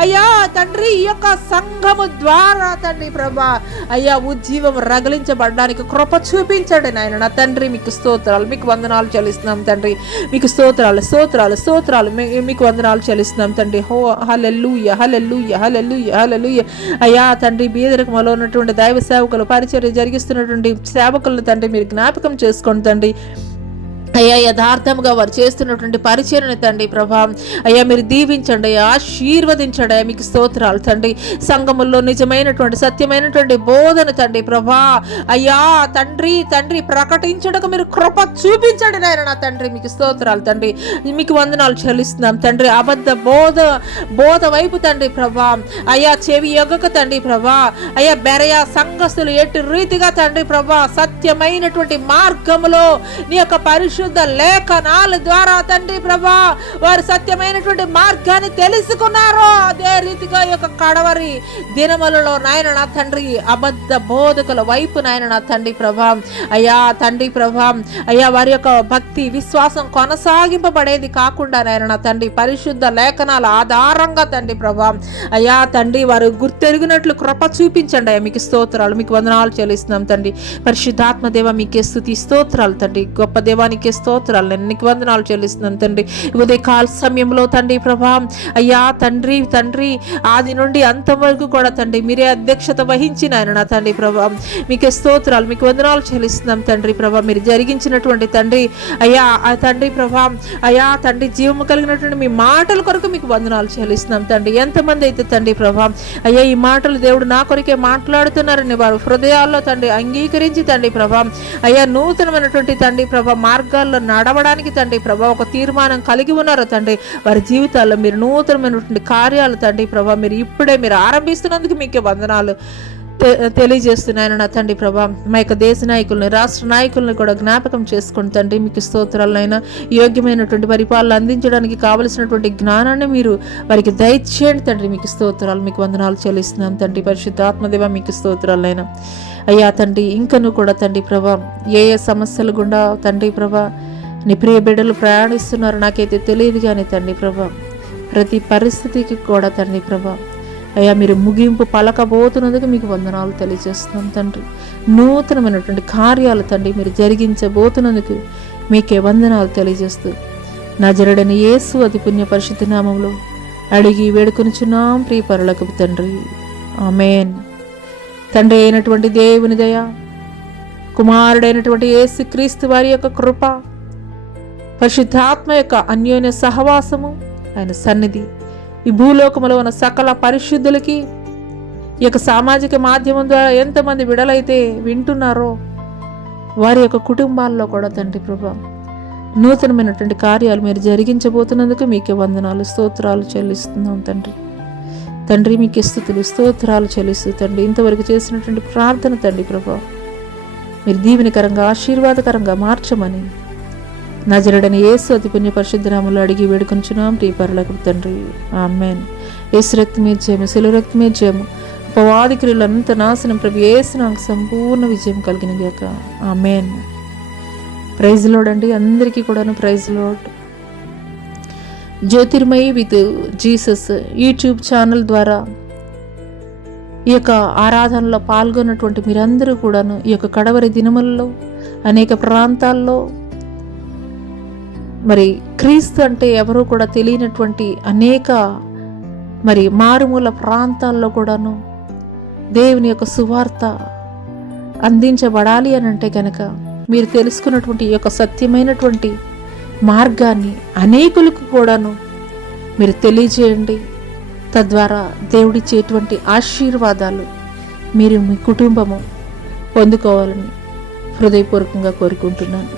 అయ్యా తండ్రి ఈ యొక్క సంఘము ద్వారా తండ్రి ప్రభా అయ్యా ఉజ్జీవం రగిలించబడడానికి కృప చూపించండి నాయన నా తండ్రి మీకు స్తోత్రాలు మీకు వందనాలు చెల్లిస్తున్నాం తండ్రి మీకు స్తోత్రాలు స్తోత్రాలు స్తోత్రాలు మీకు వందనాలు చెల్లిస్తున్నాం తండ్రి. హో హల్లెలూయా హల్లెలూయా హల్లెలూయా హల్లెలూయా. అయ్యా తండ్రి బీదరికములో ఉన్నటువంటి దైవ సేవకులు పరిచర్య జరిగిస్తున్నటువంటి సేవకులను తండ్రి మీరు జ్ఞాపకం చేసుకోండి తండ్రి. అయ్యా యథార్థముగా వారు చేస్తున్నటువంటి పరిచయను తండ్రి ప్రభా అయ్యా మీరు దీవించండి, ఆశీర్వదించండి. అయ్యా మీకు స్తోత్రాలు తండ్రి. సంఘముల్లో నిజమైనటువంటి సత్యమైనటువంటి బోధన తండ్రి ప్రభా అయ్యా తండ్రి ప్రకటించడానికి మీరు కృప చూపించండి నాయన నా తండ్రి. మీకు స్తోత్రాలు తండ్రి, మీకు వందనాలు చెల్లిస్తున్నాం తండ్రి. అబద్ధ బోధ వైపు తండ్రి ప్రభా అయ్యా చెవి యొగ్గక తండ్రి ప్రభా అయ్యా బెరయ సంఘస్థులు ఎటు రీతిగా తండ్రి ప్రభా సత్యమైనటువంటి మార్గములో నీ యొక్క పరిశుద్ధ లేఖనాల ద్వారా తండ్రి ప్రభా వారు సత్యమైనటువంటి మార్గాన్ని తెలుసుకున్నారో అదే రీతిగా ఈ యొక్క కడవరి దినములలో నాయన నా తండ్రి అబద్ధ బోధకుల వైపు నాయన నా తండ్రి ప్రభా అయ్యా తండ్రి ప్రభా అయ్యా వారి యొక్క భక్తి విశ్వాసం కొనసాగింపబడేది కాకుండా నాయన నా తండ్రి పరిశుద్ధ లేఖనాల ఆధారంగా తండ్రి ప్రభా అయ్యా తండ్రి వారు గుర్తెరిగినట్లు కృప చూపించండి. అయ్యా మీకు స్తోత్రాలు, మీకు వందనాలు చెల్లిస్తున్నాం తండ్రి. పరిశుద్ధాత్మ దేవ మీకే స్తుతి స్తోత్రాలు తండ్రి. గొప్ప దేవానికి స్తోత్రాలు, నేను నీకు వందనాలు చెల్లిస్తున్నాను తండ్రి. ఉదయ కాల సమయంలో తండ్రి ప్రభా అయ్యా తండ్రి ఆది నుండి అంతం వరకు కూడా తండ్రి మీరే అధ్యక్షత వహించిన ఆయన నా తండ్రి ప్రభా మీకే స్తోత్రాలు, మీకు వందనాలు చెల్లిస్తున్నాం తండ్రి ప్రభా. మీరు జరిగించినటువంటి తండ్రి అయ్యా తండ్రి ప్రభా అయ్యా తండ్రి జీవము కలిగినటువంటి మీ మాటల కొరకు మీకు వందనాలు చెల్లిస్తున్నాం తండ్రి. ఎంతమంది అయితే తండ్రి ప్రభా అయ్యా ఈ మాటలు దేవుడు నా కొరకే మాట్లాడుతున్నారని వారు హృదయాల్లో తండ్రి అంగీకరించి తండ్రి ప్రభా అయ్యా నూతనమైనటువంటి తండ్రి ప్రభా మార్గాల్లో నడవడానికి తండ్రి ప్రభా ఒక తీర్మానం కలిగి ఉన్నారు తండ్రి. వారి జీవితాల్లో మీరు నూతనమైనటువంటి కార్యాలు తండ్రి ప్రభా మీరు ఇప్పుడే మీరు ఆరంభిస్తున్నందుకు మీకే వందనాలు తెలియజేస్తున్నాను నా తండ్రి ప్రభా. మా యొక్క దేశ నాయకుల్ని రాష్ట్ర నాయకుల్ని కూడా జ్ఞాపకం చేసుకుని తండ్రి మీకు స్తోత్రాలైనా యోగ్యమైనటువంటి పరిపాలన అందించడానికి కావలసినటువంటి జ్ఞానాన్ని మీరు వారికి దయచేయండి తండ్రి. మీకు స్తోత్రాలు, మీకు వందనాలు చెల్లిస్తున్నాను తండ్రి. పరిశుద్ధాత్మదేవ మీకు స్తోత్రాలైనా అయ్యా తండ్రి. ఇంకను కూడా తండ్రి ప్రభా ఏ సమస్యలు గుండా తండ్రి ప్రభా నీ ప్రియ బిడ్డలు ప్రయాణిస్తున్నారు నాకైతే తెలియదు కానీ తండ్రి ప్రభా ప్రతి పరిస్థితికి కూడా తండ్రి ప్రభా అయ్యా మీరు ముగింపు పలకబోతున్నందుకు మీకు వందనాలు తెలియజేస్తున్నాం తండ్రి. నూతనమైనటువంటి కార్యాలు తండ్రి మీరు జరిగించబోతున్నందుకు మీకే వందనాలు తెలియజేస్తూ నజరుడైన యేసు అతి పుణ్య పరిశుద్ధ నామములో అడిగి వేడుకొనుచున్నాం ప్రియ పరలోకపు తండ్రి, ఆమేన్. తండ్రి అయినటువంటి దేవుని దయ, కుమారుడైనటువంటి యేసుక్రీస్తు వారి యొక్క కృప, పరిశుద్ధాత్మ యొక్క అన్యోన్య సహవాసము, ఆయన సన్నిధి ఈ భూలోకములో ఉన్న సకల పరిశుద్ధులకి ఈ యొక్క సామాజిక మాధ్యమం ద్వారా ఎంతమంది విడలైతే వింటున్నారో వారి యొక్క కుటుంబాల్లో కూడా తండ్రి ప్రభా నూతనమైనటువంటి కార్యాలు మీరు జరిగించబోతున్నందుకు మీకే వందనాలు స్తోత్రాలు చెల్లిస్తున్నాం తండ్రి. తండ్రి మీకే స్తుతులు స్తోత్రాలు చెల్లిస్తూ తండ్రి ఇంతవరకు చేసినటువంటి ప్రార్థన తండ్రి ప్రభా మీరు దీవెనకరంగా ఆశీర్వాదకరంగా మార్చమని నజరుడైన యేసు అతి పుణ్య పరిశుద్ధ నామములో అడిగి వేడుకొనుచున్నాం ప్రియ పరలోకపు తండ్రి, ఆమేన్. యేసు రక్తమే జయము, శిలువ రక్తమే జయము, అపవాది క్రియలంత నాశనం ప్రభు యేసు నాకు సంపూర్ణ విజయం కలిగిన గాక, ఆమేన్. ప్రైజ్ లార్డ్ అండి, అందరికీ కూడాను praise Lord. Jyothirmayi with Jesus YouTube channel ద్వారా ఈ యొక్క ఆరాధనలో పాల్గొన్నటువంటి మీరందరూ కూడాను ఈ యొక్క కడవరి దినములలో అనేక ప్రాంతాల్లో మరి క్రీస్తు అంటే ఎవరో కూడా తెలియనటువంటి అనేక మరి మారుమూల ప్రాంతాల్లో కూడాను దేవుని యొక్క సువార్త అందించబడాలి అని అంటే కనుక మీరు తెలుసుకున్నటువంటి ఈ యొక్క సత్యమైనటువంటి మార్గాన్ని అనేకులకు కూడాను మీరు తెలియజేయండి. తద్వారా దేవుడిచ్చేటువంటి ఆశీర్వాదాలు మీరు మీ కుటుంబము పొందుకోవాలని హృదయపూర్వకంగా కోరుకుంటున్నాను.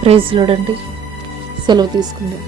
ప్రైజ్ లార్డ్ అండి, సెలవు తీసుకుందాం.